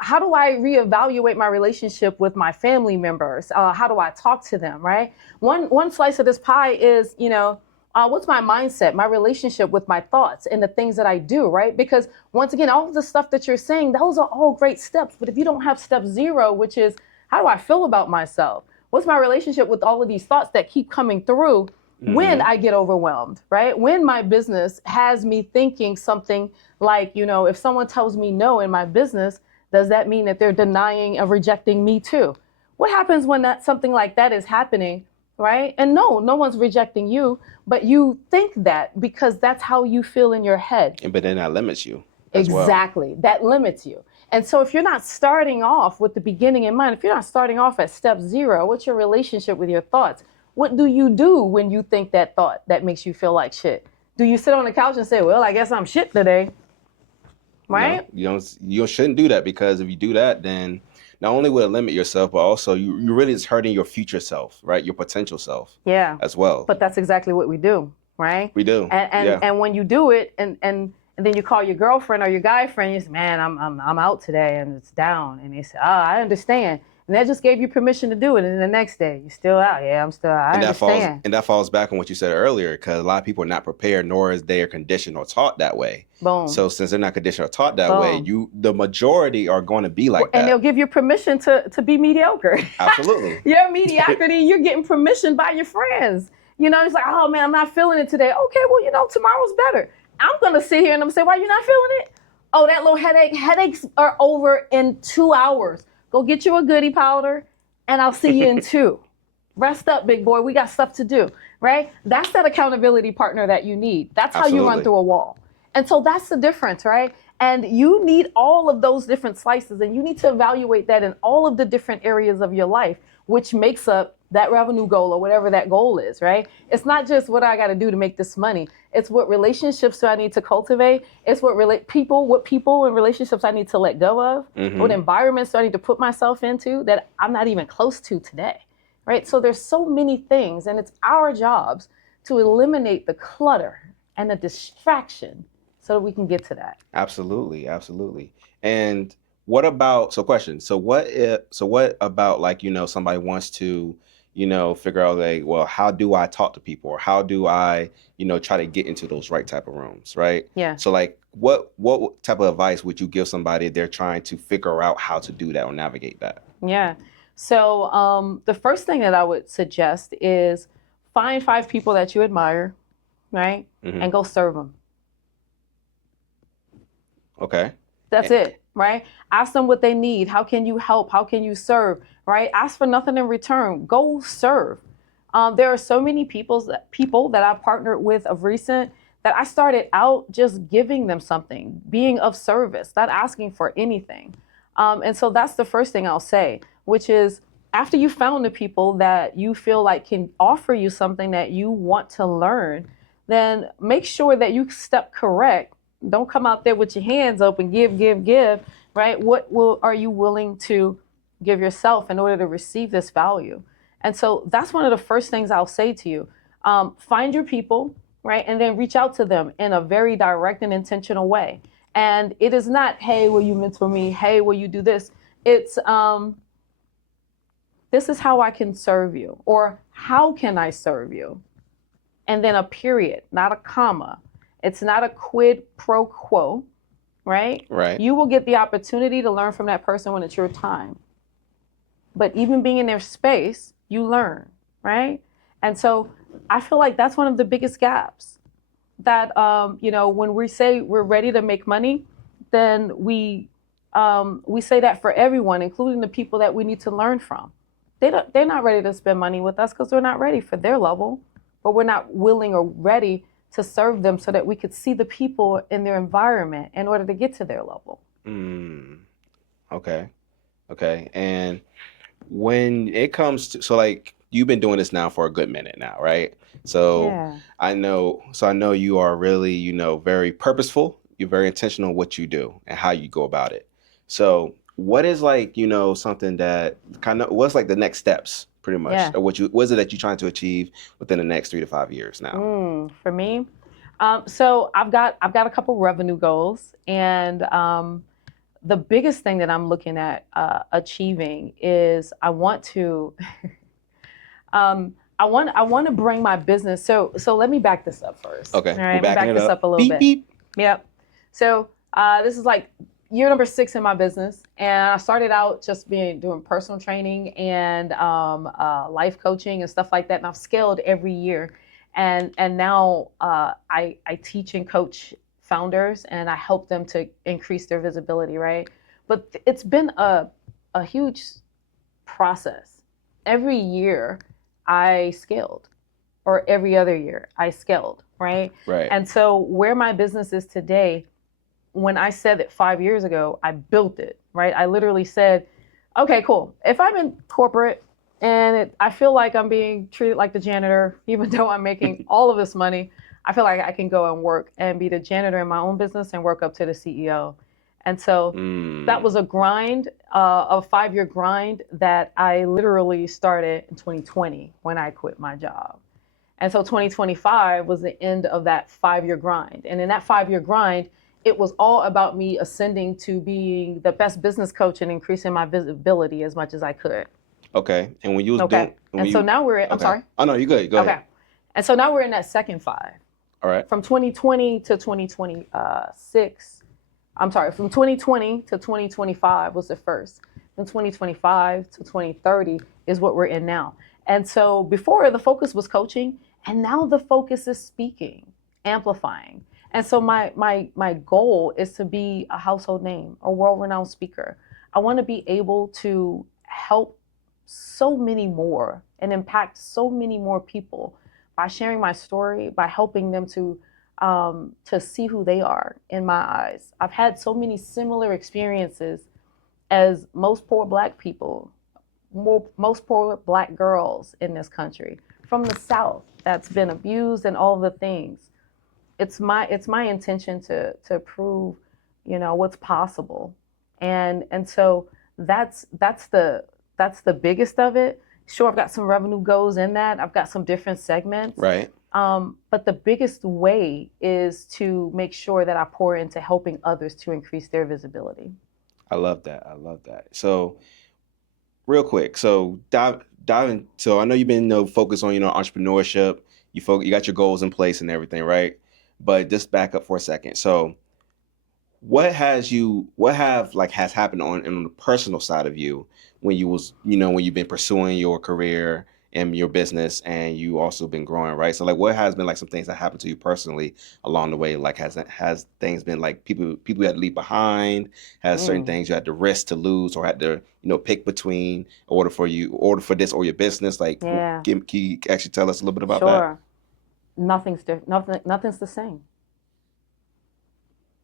how do I reevaluate my relationship with my family members? How do I talk to them, right? One slice of this pie is, you know, what's my mindset, my relationship with my thoughts and the things that I do, right? Because once again, all of the stuff that you're saying, those are all great steps. But if you don't have step 0, which is how do I feel about myself? What's my relationship with all of these thoughts that keep coming through when I get overwhelmed, right? When my business has me thinking something like, you know, if someone tells me no in my business, does that mean that they're denying and rejecting me too? What happens when something like that is happening? Right? And no one's rejecting you, but you think that because that's how you feel in your head. But then that limits you. Exactly. That limits you. And so if you're not starting off with the beginning in mind, if you're not starting off at step 0, what's your relationship with your thoughts? What do you do when you think that thought that makes you feel like shit? Do you sit on the couch and say, well, I guess I'm shit today? Right? No, you shouldn't do that, because if you do that, then not only will it limit yourself, but also you really is hurting your future self, right? Your potential self. Yeah. As well. But that's exactly what we do, right? We do. And when you do it, and then you call your girlfriend or your guy friend, you say, man, I'm out today and it's down. And they say, oh, I understand. And that just gave you permission to do it. And then the next day, you're still out. Yeah, I'm still out. I understand. And that falls back on what you said earlier, because a lot of people are not prepared, nor is they conditioned or taught that way. Boom. So since they're not conditioned or taught that way, the majority are going to be like that. And they'll give you permission to be mediocre. Absolutely. Your mediocrity, you're getting permission by your friends. You know, it's like, oh man, I'm not feeling it today. Okay, well, you know, tomorrow's better. I'm going to sit here and I'm going to say, why you not feeling it? Oh, that little headaches are over in 2 hours. Go get you a goodie powder and I'll see you in 2. Rest up, big boy. We got stuff to do, right? That's that accountability partner that you need. That's how you run through a wall. And so that's the difference, right? And you need all of those different slices, and you need to evaluate that in all of the different areas of your life, which makes up that revenue goal or whatever that goal is, right? It's not just what I got to do to make this money. It's what relationships do I need to cultivate. It's what people and relationships I need to let go of. What environments do I need to put myself into that I'm not even close to today, right? So there's so many things, and it's our jobs to eliminate the clutter and the distraction so that we can get to that. Absolutely, absolutely. And what about, question, so what about, like, you know, somebody wants to, you know, figure out, like, well, how do I talk to people, or how do I, you know, try to get into those right type of rooms, right? Yeah. So like, what type of advice would you give somebody if they're trying to figure out how to do that or navigate that? Yeah. So the first thing that I would suggest is find 5 people that you admire, right? And go serve them. Okay. That's it, right? Ask them what they need. How can you help? How can you serve, right? Ask for nothing in return. Go serve. There are so many people that I've partnered with of recent that I started out just giving them something, being of service, not asking for anything. And so that's the first thing I'll say, which is after you found the people that you feel like can offer you something that you want to learn, then make sure that you step correct. Don't come out there with your hands open, give, right? What are you willing to give yourself in order to receive this value? And so that's one of the first things I'll say to you. Find your people, right? And then reach out to them in a very direct and intentional way. And it is not, hey, will you mentor me? Hey, will you do this? It's this is how I can serve you, or how can I serve you? And then a period, not a comma. It's not a quid pro quo, right? Right. You will get the opportunity to learn from that person when it's your time. But even being in their space, you learn, right? And so I feel like that's one of the biggest gaps that, when we say we're ready to make money, then we say that for everyone, including the people that we need to learn from. They're not ready to spend money with us because we're not ready for their level, but we're not willing or ready to serve them so that we could see the people in their environment in order to get to their level. Okay. Okay. And when it comes to, so like, you've been doing this now for a good minute now, right? So Yeah. I know you are really, very purposeful. You're very intentional in what you do and how you go about it. So what is like, something that what's like the next steps pretty much? Yeah. Or what is it that you're trying to achieve within the next 3 to 5 years now? For me, so I've got a couple revenue goals, and the biggest thing that I'm looking at achieving is I want to I want to bring my business. So let me back this up first. Okay, All right, we're let me backing back it this up. up a little Beep, bit. beep. Yep. So this is like year number 6 in my business, and I started out just doing personal training and life coaching and stuff like that, and I've scaled every year, and now I teach and coach founders, and I help them to increase their visibility, right? But it's been a huge process. Every year I scaled, or every other year I scaled, right? Right. And so where my business is today, when I said that 5 years ago, I built it, right? I literally said, okay, cool. If I'm in corporate and I feel like I'm being treated like the janitor, even though I'm making all of this money, I feel like I can go and work and be the janitor in my own business and work up to the CEO. And so that was a grind, a 5-year grind that I literally started in 2020 when I quit my job. And so 2025 was the end of that 5-year grind. And in that 5-year grind, it was all about me ascending to being the best business coach and increasing my visibility as much as I could. Okay. And when you was Okay. doing, So now we're I'm sorry. Oh no, you're good. Go ahead. And so now we're in that second 5. All right. From 2020 to 2026. I'm sorry, from 2020 to 2025 was the first. From 2025 to 2030 is what we're in now. And so before, the focus was coaching, and now the focus is speaking, amplifying. And so my goal is to be a household name, a world-renowned speaker. I want to be able to help so many more and impact so many more people by sharing my story, by helping them to see who they are in my eyes. I've had so many similar experiences as most poor Black people, most poor Black girls in this country from the South that's been abused and all the things. It's my intention to prove, what's possible, and so that's the biggest of it. Sure, I've got some revenue goals in that. I've got some different segments. Right. But the biggest way is to make sure that I pour into helping others to increase their visibility. I love that. So, real quick, so diving. So I know you've been focused on entrepreneurship. You got your goals in place and everything, right? But just back up for a second. So, what has happened on the personal side of you when when you've been pursuing your career and your business, and you also been growing, right? So like, what has been like some things that happened to you personally along the way? Like, has things been like people you had to leave behind? Has certain things you had to risk to lose, or had to pick between in order for this or your business? Like, Yeah. can you actually tell us a little bit about Sure. Nothing's the same.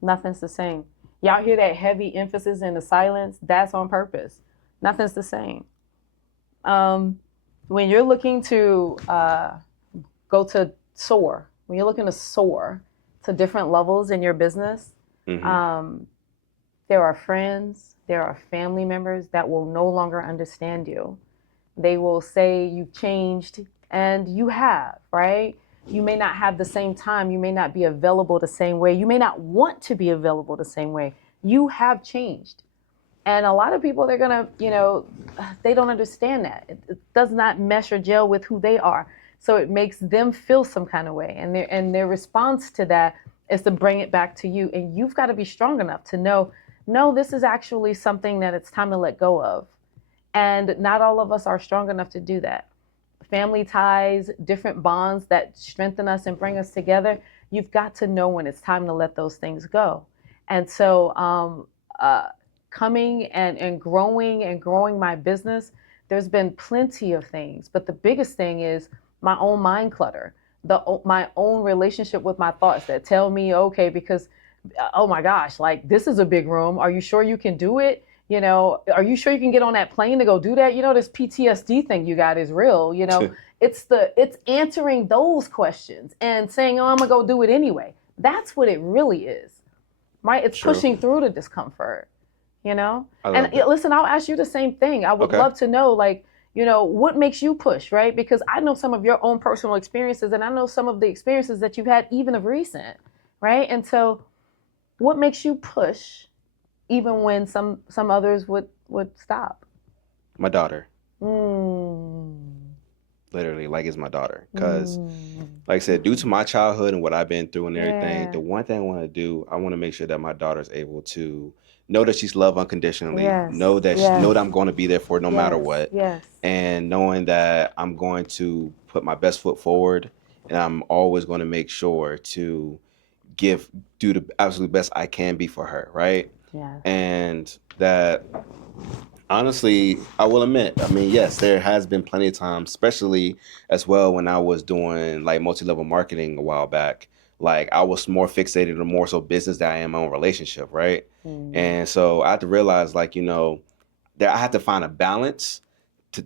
Nothing's the same. Y'all hear that heavy emphasis in the silence? That's on purpose. Nothing's the same. When you're looking to soar, when you're looking to soar to different levels in your business, that? there are friends, there are family members that will no longer understand you. They will say you've changed, and you have, right? You may not have the same time. You may not be available the same way. You may not want to be available the same way. You have changed. And a lot of people, they're going to, they don't understand that. It does not mesh or gel with who they are. So it makes them feel some kind of way. And their response to that is to bring it back to you. And you've got to be strong enough to know, no, this is actually something that it's time to let go of. And not all of us are strong enough to do that. Family ties, different bonds that strengthen us and bring us together. You've got to know when it's time to let those things go. And so coming and growing my business, there's been plenty of things. But the biggest thing is my own mind clutter, my own relationship with my thoughts that tell me, okay, because, oh my gosh, like this is a big room. Are you sure you can do it? Are you sure you can get on that plane to go do that? This PTSD thing you got is real. It's answering those questions and saying, oh, I'm gonna go do it anyway. That's what it really is, right? It's True. Pushing through the discomfort, And that. listen, I'll ask you the same thing. I would love to know, what makes you push, right? Because I know some of your own personal experiences, and I know some of the experiences that you've had even of recent, right? And so what makes you push even when some others would stop? My daughter. Mm. Literally, like, it's my daughter. Because, like I said, due to my childhood and what I've been through and everything, the one thing I want to do, I want to make sure that my daughter's able to know that she's loved unconditionally, know that know that I'm going to be there for her no matter what, and knowing that I'm going to put my best foot forward, and I'm always going to make sure to do the absolute best I can be for her, right? Yeah. And that, honestly, I will admit, I mean, yes, there has been plenty of times, especially as well when I was doing like multi-level marketing a while back. Like, I was more fixated on more so business than I am my own relationship, right? And so I had to realize, like, that I had to find a balance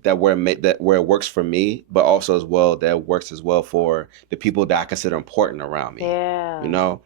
that where it works for me, but also as well that works as well for the people that I consider important around me. Yeah.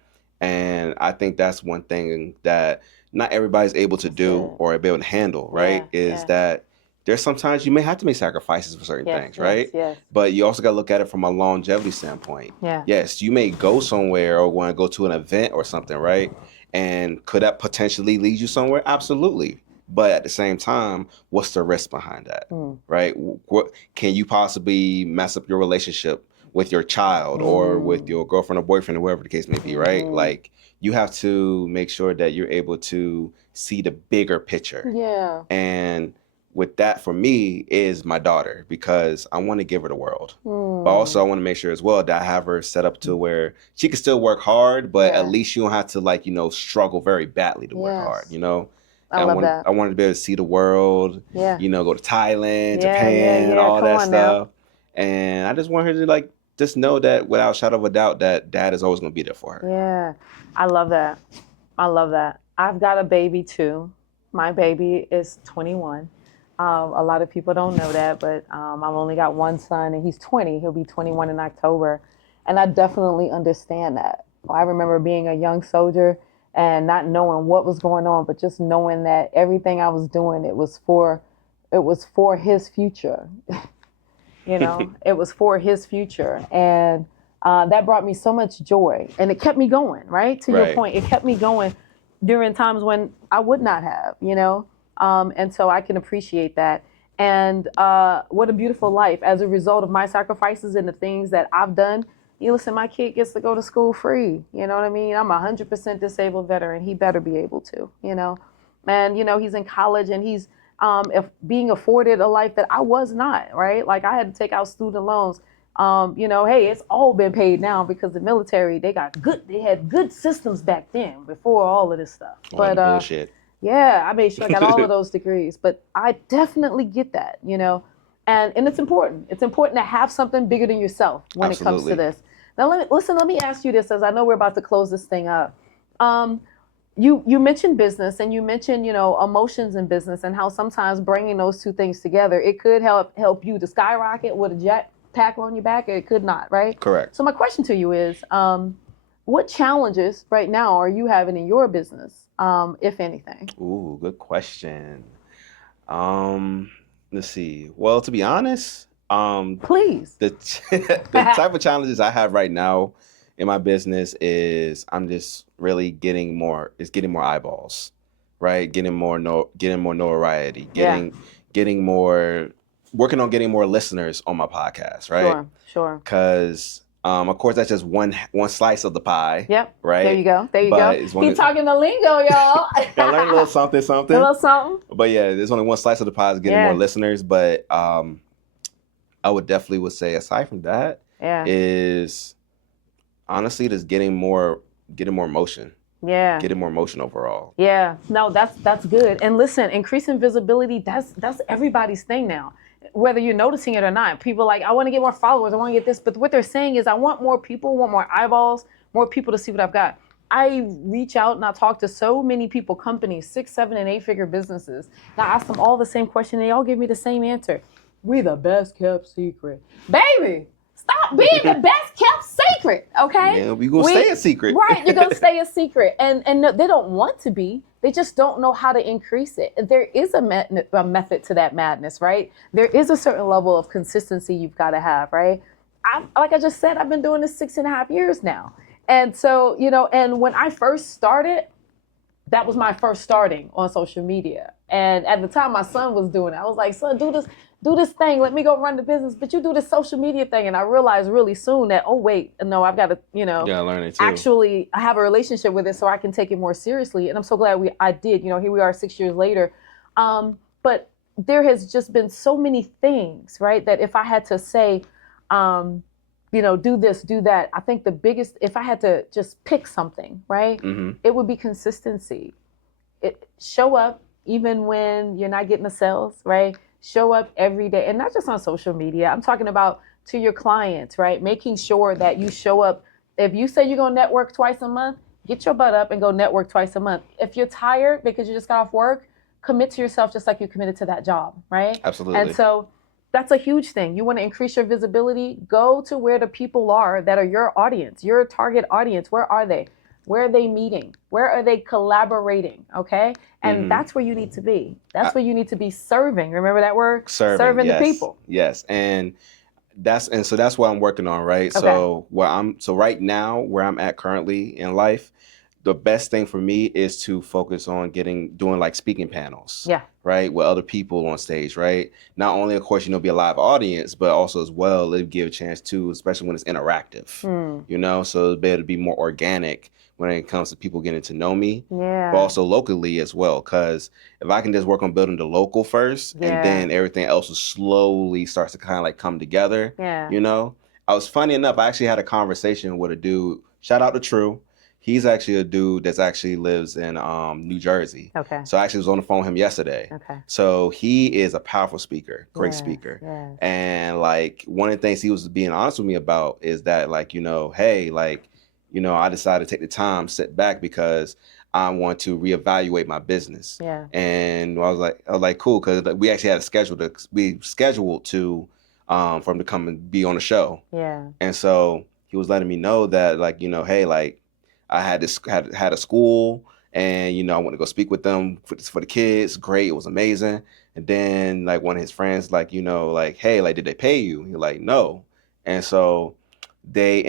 And I think that's one thing that not everybody's able to do or be able to handle, right? Is that there's sometimes you may have to make sacrifices for certain things, right? Yes. But you also got to look at it from a longevity standpoint. Yeah. Yes, you may go somewhere or want to go to an event or something, right? And could that potentially lead you somewhere? Absolutely. But at the same time, what's the risk behind that, right? What can you possibly mess up your relationship with your child or with your girlfriend or boyfriend or whoever the case may be, right? Like, you have to make sure that you're able to see the bigger picture. Yeah. And with that, for me, is my daughter, because I want to give her the world. But also I want to make sure as well that I have her set up to where she can still work hard, but at least you don't have to struggle very badly to work hard, I love that. I wanted to be able to see the world, go to Thailand, Japan, and all Come that on stuff. Now. And I just want her to just know that without a shadow of a doubt that dad is always going to be there for her. Yeah, I love that. I've got a baby too. My baby is 21. A lot of people don't know that, but I've only got one son, and he's 20. He'll be 21 in October. And I definitely understand that. I remember being a young soldier and not knowing what was going on, but just knowing that everything I was doing, it was for his future. It was for his future. And that brought me so much joy. And it kept me going, right? To your point, it kept me going during times when I would not have, and so I can appreciate that. And what a beautiful life as a result of my sacrifices and the things that I've done. Listen, my kid gets to go to school free. You know what I mean? I'm a 100% disabled veteran. He better be able to, And, he's in college and he's being afforded a life that I was not, right? Like, I had to take out student loans. Hey, it's all been paid now because the military, they had good systems back then before all of this stuff. But bullshit. Yeah, I made sure I got all of those degrees, but I definitely get that, and it's important. It's important to have something bigger than yourself when it comes to this. Now, let me ask you this, as I know we're about to close this thing up. You mentioned business, and you mentioned, emotions in business, and how sometimes bringing those two things together, it could help you to skyrocket with a jetpack on your back, or it could not, right? Correct. So my question to you is, what challenges right now are you having in your business, if anything? Ooh, good question. Let's see. Well, to be honest, Please. The type of challenges I have right now in my business is I'm just really getting more eyeballs, right? Getting more notoriety, getting more, working on getting more listeners on my podcast, right? Sure. Because of course that's just one slice of the pie. Yep. Right. There you go. It's Keep talking the lingo, y'all. I learned a little something. A little something. But yeah, there's only one slice of the pie is getting more listeners. But I would say aside from that, is honestly just getting more motion. Yeah. Getting more motion overall. Yeah. No, that's good. And listen, increasing visibility, that's everybody's thing now. Whether you're noticing it or not. People are like, I want to get more followers, I want to get this. But what they're saying is I want more people, want more eyeballs, more people to see what I've got. I reach out and I talk to so many people, companies, 6, 7, and 8-figure businesses. And I ask them all the same question. They all give me the same answer. We the best kept secret. Baby, stop being the best kept secret, okay? Yeah, we gonna stay a secret. Right, you're gonna stay a secret. And no, they don't want to be. They just don't know how to increase it. There is a method to that madness, right? There is a certain level of consistency you've got to have, right? Like I just said, I've been doing this 6.5 years now. And so, and when I first started, that was my first starting on social media. And at the time my son was doing it. I was like, son, do this thing. Let me go run the business. But you do this social media thing. And I realized really soon that, oh, wait, no, I've got to, learn it too. Actually I have a relationship with it so I can take it more seriously. And I'm so glad I did. Here we are 6 years later. But there has just been so many things, right, that if I had to say, do this, do that, I think the biggest, if I had to just pick something, right, it would be consistency. Show up even when you're not getting the sales, right? Show up every day, and not just on social media. I'm talking about to your clients, right? Making sure that you show up. If you say you're going to network twice a month, get your butt up and go network twice a month. If you're tired because you just got off work, commit to yourself just like you committed to that job, right? Absolutely. And so that's a huge thing. You want to increase your visibility, go to where the people are that are your audience, your target audience. Where are they? Where are they meeting? Where are they collaborating? Okay. And that's where you need to be. That's where you need to be serving. Remember that word? Serving yes, the people. Yes. And so that's what I'm working on, right? Okay. So right now, where I'm at currently in life, the best thing for me is to focus on doing like speaking panels. Yeah. Right, with other people on stage, right? Not only, of course, be a live audience, but also as well, it'll give a chance to, especially when it's interactive, so it'll be able to be more organic when it comes to people getting to know me, but also locally as well. Because if I can just work on building the local first, and then everything else will slowly starts to kind of like come together. I was funny enough, I actually had a conversation with a dude. Shout out to True. He's actually a dude that's actually lives in New Jersey. Okay. So I actually was on the phone with him yesterday. Okay. So he is a powerful speaker, great speaker. Yes. And like one of the things he was being honest with me about is that like, hey, like, I decided to take the time, sit back because I want to reevaluate my business. Yeah. And I was like, cool, because we actually had scheduled to for him to come and be on the show. Yeah. And so he was letting me know that like, hey, like I had a school and, I want to go speak with them for the kids. Great. It was amazing. And then like one of his friends, like, like, hey, like, did they pay you? He's like, no. And so then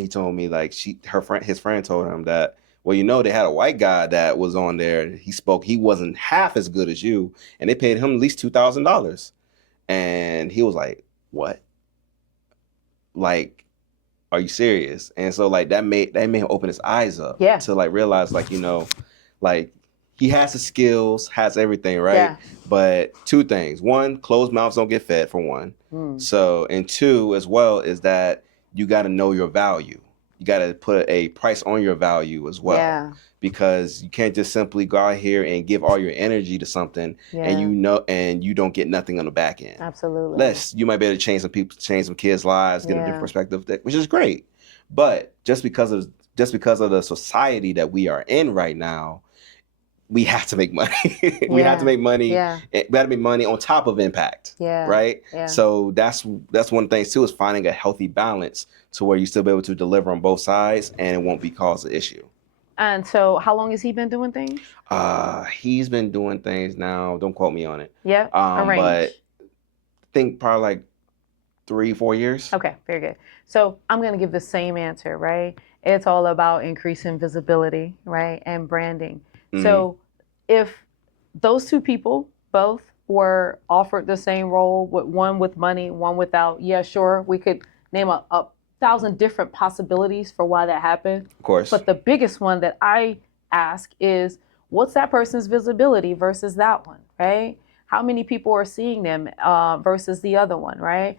he told me like his friend told him that, well, they had a white guy that was on there. He wasn't half as good as you. And they paid him at least $2,000. And he was like, what? Like, are you serious? And so like that made him open his eyes up to like realize like, like he has the skills, has everything, right? Yeah. But two things. One, closed mouths don't get fed, for one. So, and two as well is that you got to know your value. You got to put a price on your value as well. Yeah. Because you can't just simply go out here and give all your energy to something and you don't get nothing on the back end. Absolutely. You might be able to change some kids' lives, get a different perspective, which is great. But just because of the society that we are in right now, we have to make money. We have to make money. Yeah. We got to make money on top of impact. Yeah. Right. Yeah. So that's one of the things too, is finding a healthy balance to where you still be able to deliver on both sides and it won't be cause an issue. And so how long has he been doing things? He's been doing things now. Don't quote me on it. Yeah. But I think probably like 3-4 years. Okay, very good. So I'm going to give the same answer, right? It's all about increasing visibility, right? And branding. Mm-hmm. So if those two people both were offered the same role, with one with money, one without, yeah, sure, we could name a 1,000 different possibilities for why that happened. Of course. But the biggest one that I ask is, what's that person's visibility versus that one, right? How many people are seeing them versus the other one, right?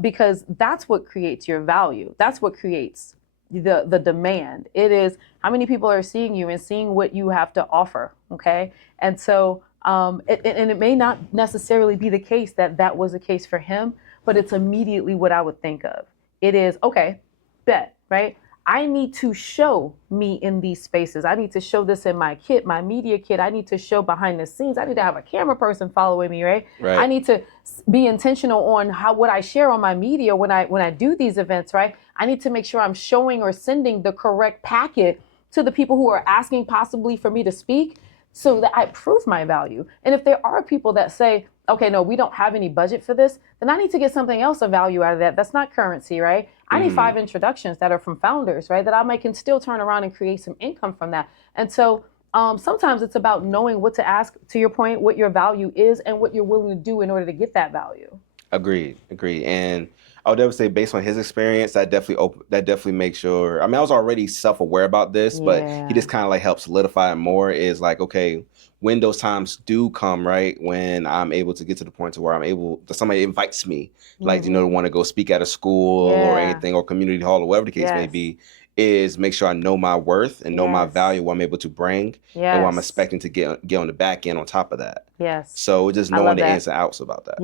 Because that's what creates your value. That's what creates the demand. It is how many people are seeing you and seeing what you have to offer, okay? And so, and it may not necessarily be the case that was the case for him, but it's immediately what I would think of. It is, okay, bet, right? I need to show me in these spaces. I need to show this in my kit, my media kit. I need to show behind the scenes. I need to have a camera person following me, right? I need to be intentional on what I share on my media when I do these events, right? I need to make sure I'm showing or sending the correct packet to the people who are asking possibly for me to speak, so that I prove my value. And if there are people that say, okay, no, we don't have any budget for this, then I need to get something else of value out of that. That's not currency, right? I need 5 introductions that are from founders, right? That I can still turn around and create some income from that. And so sometimes it's about knowing what to ask, to your point, what your value is and what you're willing to do in order to get that value. Agreed. And I would definitely say, based on his experience, that definitely makes sure. I mean, I was already self-aware about this, but he just kind of like helps solidify it more. Is like, okay, when those times do come, right, when I'm able to get to the point to where somebody invites me, like, to want to go speak at a school or anything, or community hall, or whatever the case may be, is make sure I know my worth and know my value, what I'm able to bring, and what I'm expecting to get on the back end on top of that. So just knowing the ins and outs about that.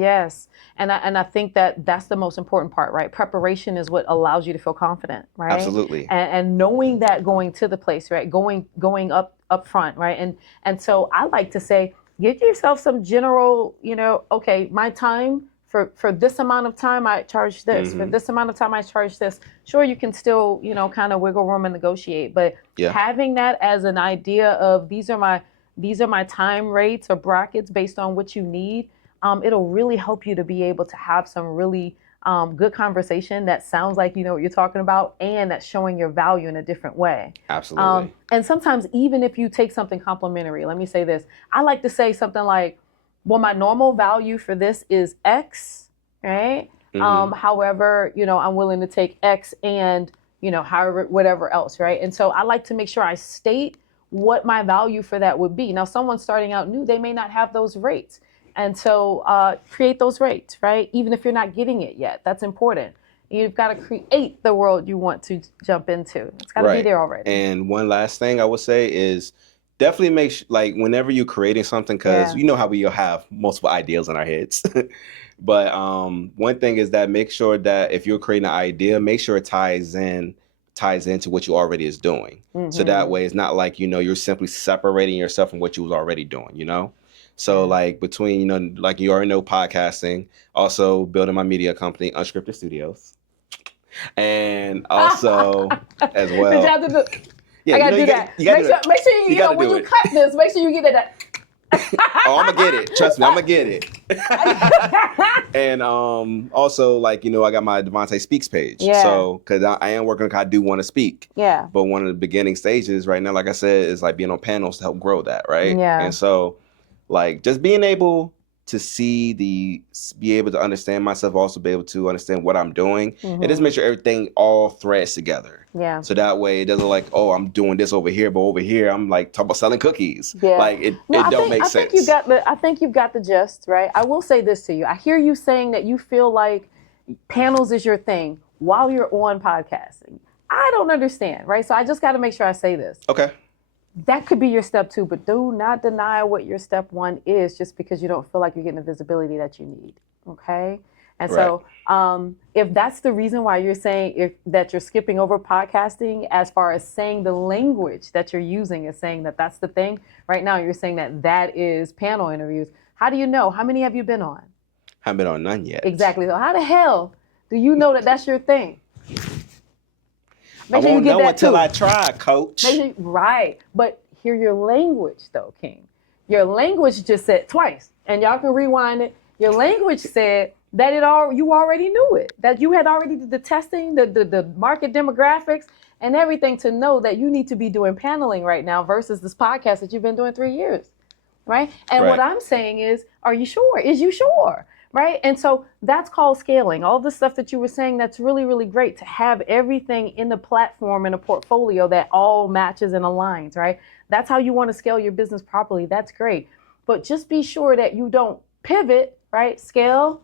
And I think that's the most important part, right? Preparation is what allows you to feel confident, right? Absolutely. And knowing that going to the place, right? Going up front, right? And so I like to say, give yourself some general, okay, my time for this amount of time I charge this. For this amount of time I charge this. Sure, you can still, kind of wiggle room and negotiate, but having that as an idea of these are my time rates or brackets based on what you need, it'll really help you to be able to have some really good conversation that sounds like you know what you're talking about, and that's showing your value in a different way. Absolutely. And sometimes even if you take something complimentary, let me say this, I like to say something like, well, my normal value for this is X, right? However, I'm willing to take X and, however, whatever else, right? And so I like to make sure I state what my value for that would be. Now, someone starting out new, they may not have those rates. And so create those rates, right? Even if you're not getting it yet, that's important. You've got to create the world you want to jump into. It's got to be there already. And one last thing I would say is definitely make like whenever you're creating something, because you know how we'll have multiple ideas in our heads. But one thing is that make sure that if you're creating an idea, make sure it ties into what you already is doing. So that way it's not like, you're simply separating yourself from what you was already doing, So like between, like you already know, podcasting, also building my media company, Unscripted Studios. And also as well. Did you have to do, I gotta do that. Make sure you when you cut this, make sure you get that. Oh, I'm gonna get it. Trust me, I'm gonna get it. And also, like, I got my Devonnte Speaks page. So, because I am working, I do want to speak. But one of the beginning stages right now, like I said, is like being on panels to help grow that, right? And so, like, just being able to be able to understand myself, also be able to understand what I'm doing, and just make sure everything all threads together. So that way it doesn't like, oh, I'm doing this over here, but over here I'm like talking about selling cookies. Like it don't make sense. I think you've got the gist, right? I will say this to you. I hear you saying that you feel like panels is your thing while you're on podcasting. I don't understand, right? So I just got to make sure I say this. Okay. That could be your step 2, but do not deny what your step 1 is just because you don't feel like you're getting the visibility that you need. Okay. And so if that's the reason why you're saying that you're skipping over podcasting, as far as saying the language that you're using is saying that that's the thing right now, you're saying that is panel interviews. How do you know? How many have you been on? Haven't been on none yet. Exactly. So how the hell do you know that that's your thing? I won't know until I try, coach. Right. But hear your language, though, King. Your language just said twice, and y'all can rewind it. Your language said that you already knew it, that you had already did the testing, the market demographics and everything to know that you need to be doing paneling right now versus this podcast that you've been doing 3 years, right? And what I'm saying is, are you sure? Is you sure? Right? And so that's called scaling. All the stuff that you were saying, that's really, really great to have everything in the platform and a portfolio that all matches and aligns, right? That's how you want to scale your business properly. That's great. But just be sure that you don't pivot, right? Scale,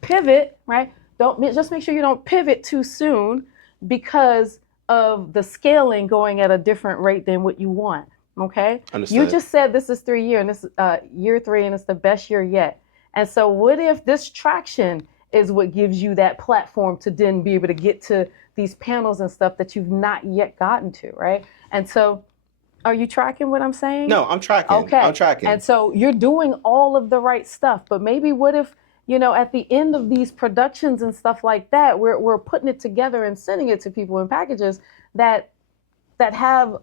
pivot, right? Just make sure you don't pivot too soon because of the scaling going at a different rate than what you want. Okay? Understood. You just said this is year 3 and it's the best year yet. And so what if this traction is what gives you that platform to then be able to get to these panels and stuff that you've not yet gotten to, right? And so are you tracking what I'm saying? No, I'm tracking. Okay. I'm tracking. And so you're doing all of the right stuff, but maybe what if, at the end of these productions and stuff like that, we're putting it together and sending it to people in packages that have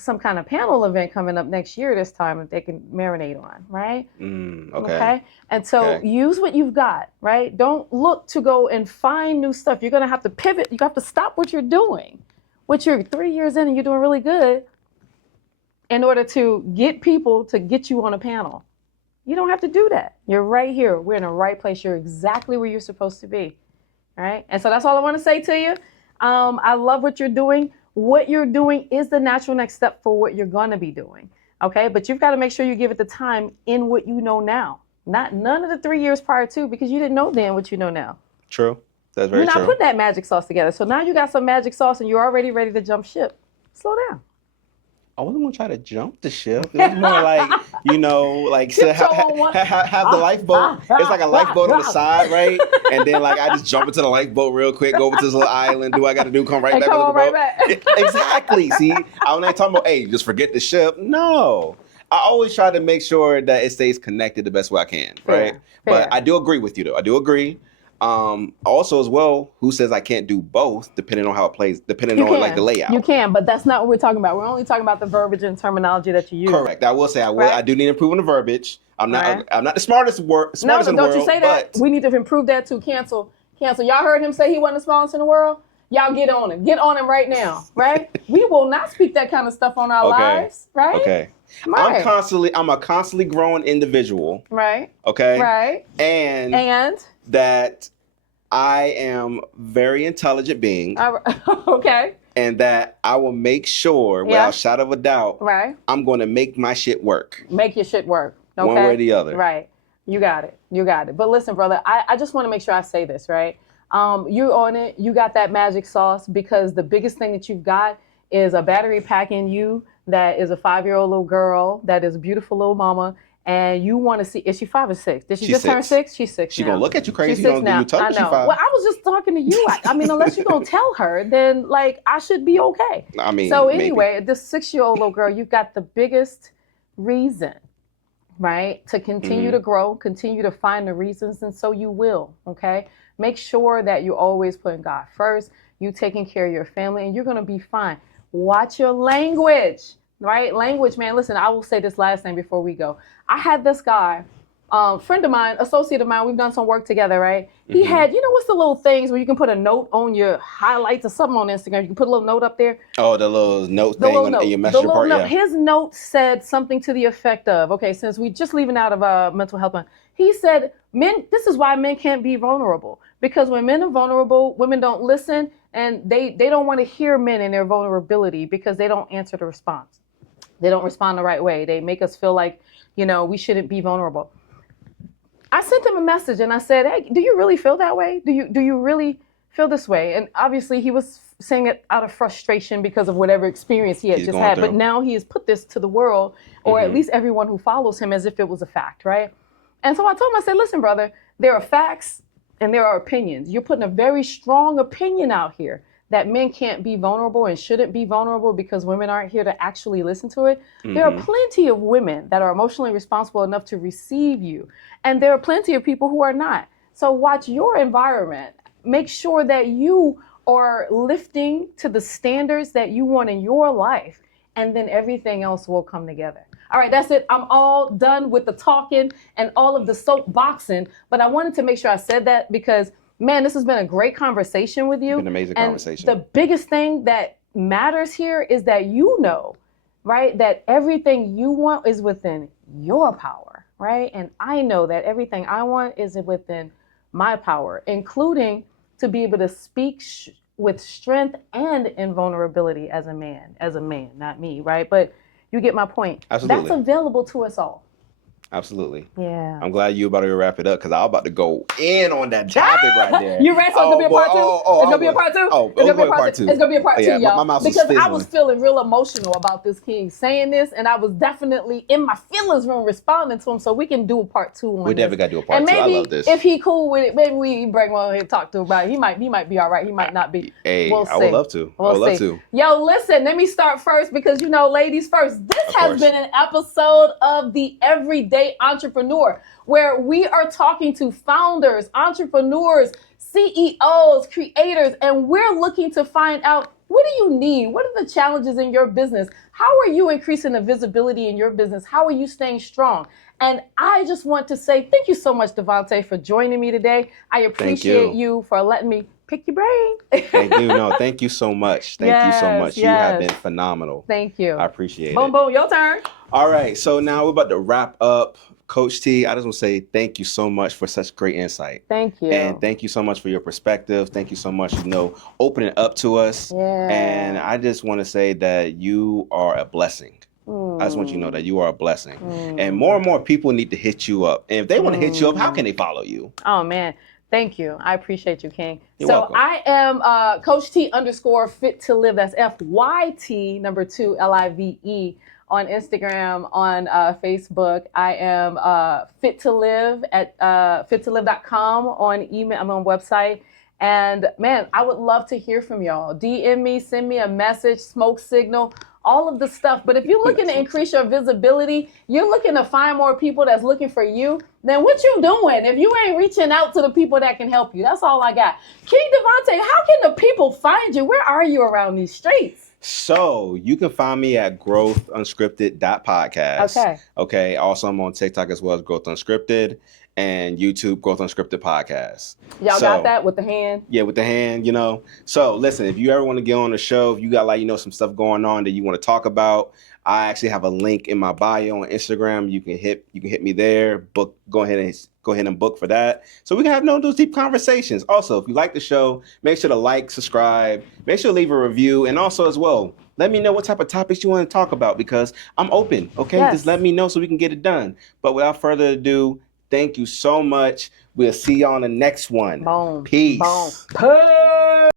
some kind of panel event coming up next year this time that they can marinate on, right? Okay. And so use what you've got, right? Don't look to go and find new stuff. You're going to have to pivot. You have to stop what you're doing, which you're 3 years in and you're doing really good in order to get people to get you on a panel. You don't have to do that. You're right here. We're in the right place. You're exactly where you're supposed to be, right? And so that's all I want to say to you. I love what you're doing. What you're doing is the natural next step for what you're going to be doing. Okay. But you've got to make sure you give it the time in what you know now, none of the 3 years prior to, because you didn't know then what you know now. True. That's very true. You're not putting that magic sauce together. So now you got some magic sauce and you're already ready to jump ship. Slow down. I wasn't going to try to jump the ship. It was more like, to have the lifeboat. It's like a lifeboat on the side, right? And then I just jump into the lifeboat real quick, go over to this little island, do what I got to do, come right back on the boat. Exactly. See, I'm not talking about, hey, just forget the ship. No. I always try to make sure that it stays connected the best way I can, right? Fair. But I do agree with you, though. I do agree. Also, as well, who says I can't do both, depending on how it plays, depending on the layout. You can, but that's not what we're talking about. We're only talking about the verbiage and terminology that you use. Correct. I will say I do need to improve on the verbiage. I'm not the smartest in the world. No, don't you say that. We need to improve that too. Cancel. Y'all heard him say he wasn't the smallest in the world? Y'all get on him. Get on him right now, right? We will not speak that kind of stuff on our lives, right? Okay. Right. I'm a constantly growing individual. Right. Okay. Right. And that I am very intelligent being. Okay. And that I will make sure, without a shadow of a doubt, I'm going to make my shit work. Make your shit work. Okay? One way or the other. Right. You got it. But listen, brother, I just want to make sure I say this, right? You're on it. You got that magic sauce because the biggest thing that you've got is a battery pack in you that is a 5-year-old little girl that is a beautiful little mama. And you want to see, is she 5 or 6? Did she just turn 6? She's 6 She's now. going to look at you crazy. She's 6 now. I know. Well, I was just talking to you. I mean, unless you're going to tell her, then I should be okay. I mean, so anyway, this 6-year-old little girl, you've got the biggest reason, right, to continue to grow, continue to find the reasons. And so you will, okay? Make sure that you're always putting God first. You taking care of your family and you're going to be fine. Watch your language. Right? Language, man. Listen, I will say this last thing before we go. I had this guy, friend of mine, associate of mine, we've done some work together, right? He had, what's the little things where you can put a note on your highlights or something on Instagram? You can put a little note up there. Oh, the little note thing in your messenger part, yeah. His note said something to the effect of, okay, since we just leaving out of mental health, he said, this is why men can't be vulnerable. Because when men are vulnerable, women don't listen and they don't want to hear men in their vulnerability because they don't answer the response. They don't respond the right way. They make us feel like, we shouldn't be vulnerable. I sent him a message and I said, hey, do you really feel that way? Do you really feel this way? And obviously he was saying it out of frustration because of whatever experience he had just had. But now he has put this to the world, or at least everyone who follows him, as if it was a fact, right? And so I told him, I said, listen, brother, there are facts and there are opinions. You're putting a very strong opinion out here that men can't be vulnerable and shouldn't be vulnerable because women aren't here to actually listen to it. There are plenty of women that are emotionally responsible enough to receive you. And there are plenty of people who are not. So watch your environment. Make sure that you are lifting to the standards that you want in your life. And then everything else will come together. All right, that's it. I'm all done with the talking and all of the soapboxing. But I wanted to make sure I said that because, man, this has been a great conversation with you. It's been an amazing conversation. The biggest thing that matters here is that right, that everything you want is within your power, right? And I know that everything I want is within my power, including to be able to speak with strength and in vulnerability as a man, not me, right? But you get my point. Absolutely. That's available to us all. Absolutely. Yeah. I'm glad you about to wrap it up because I was about to go in on that topic right there. You ready? So it's gonna be a part two? It's gonna be a part two? Oh, it's gonna be a part two. It's gonna be a part two, Yeah, y'all. my mouth was because I fizzling. was feeling real emotional about this king saying this, and I was definitely in my feelings when responding to him. So we can do a part two on We this. definitely gotta do a part and two. maybe I love this. if he cool with it, maybe we bring one here and talk to him about it. He might be all right. He might not be. Hey, we'll see. I would love to. I would love to. Yo, listen, let me start first because ladies first. This has been an episode of The Everyday Entrepreneur, where we are talking to founders, entrepreneurs, CEOs, creators, and we're looking to find out, what do you need? What are the challenges in your business? How are you increasing the visibility in your business? How are you staying strong? And I just want to say thank you so much, Devonnte, for joining me today. I appreciate you for letting me pick your brain. Thank you. No, thank you so much. Thank you so much. You have been phenomenal. Thank you. I appreciate it. Boom, boom, your turn. All right. So now we're about to wrap up. Coach T, I just want to say thank you so much for such great insight. Thank you. And thank you so much for your perspective. Thank you so much, opening up to us. Yeah. And I just want to say that you are a blessing. I just want you to know that you are a blessing. And more people need to hit you up. And if they want to hit you up, how can they follow you? Oh, man. Thank you. I appreciate you, King. You're welcome. I am Coach T _ Fit to Live. That's FYT _2 LIVE on Instagram, on Facebook. I am Fit to Live at fittolive.com on email. I'm on website. And man, I would love to hear from y'all. DM me, send me a message, smoke signal, all of the stuff. But if you're looking to increase your visibility, you're looking to find more people that's looking for you, then what you doing if you ain't reaching out to the people that can help you? That's all I got. King Devonnte, how can the people find you? Where are you around these streets? So you can find me at growthunscripted.podcast. Okay. Also, I'm on TikTok as well as Growth Unscripted, and YouTube Growth Unscripted Podcast. Y'all got that with the hand? Yeah, with the hand, So listen, if you ever want to get on the show, if you got some stuff going on that you want to talk about, I actually have a link in my bio on Instagram. You can hit me there. Go ahead and book for that. So we can have those deep conversations. Also, if you like the show, make sure to like, subscribe, make sure to leave a review, and also as well, let me know what type of topics you want to talk about because I'm open. Okay, Just let me know so we can get it done. But without further ado, thank you so much. We'll see you on the next one. Boom. Peace. Boom. Peace.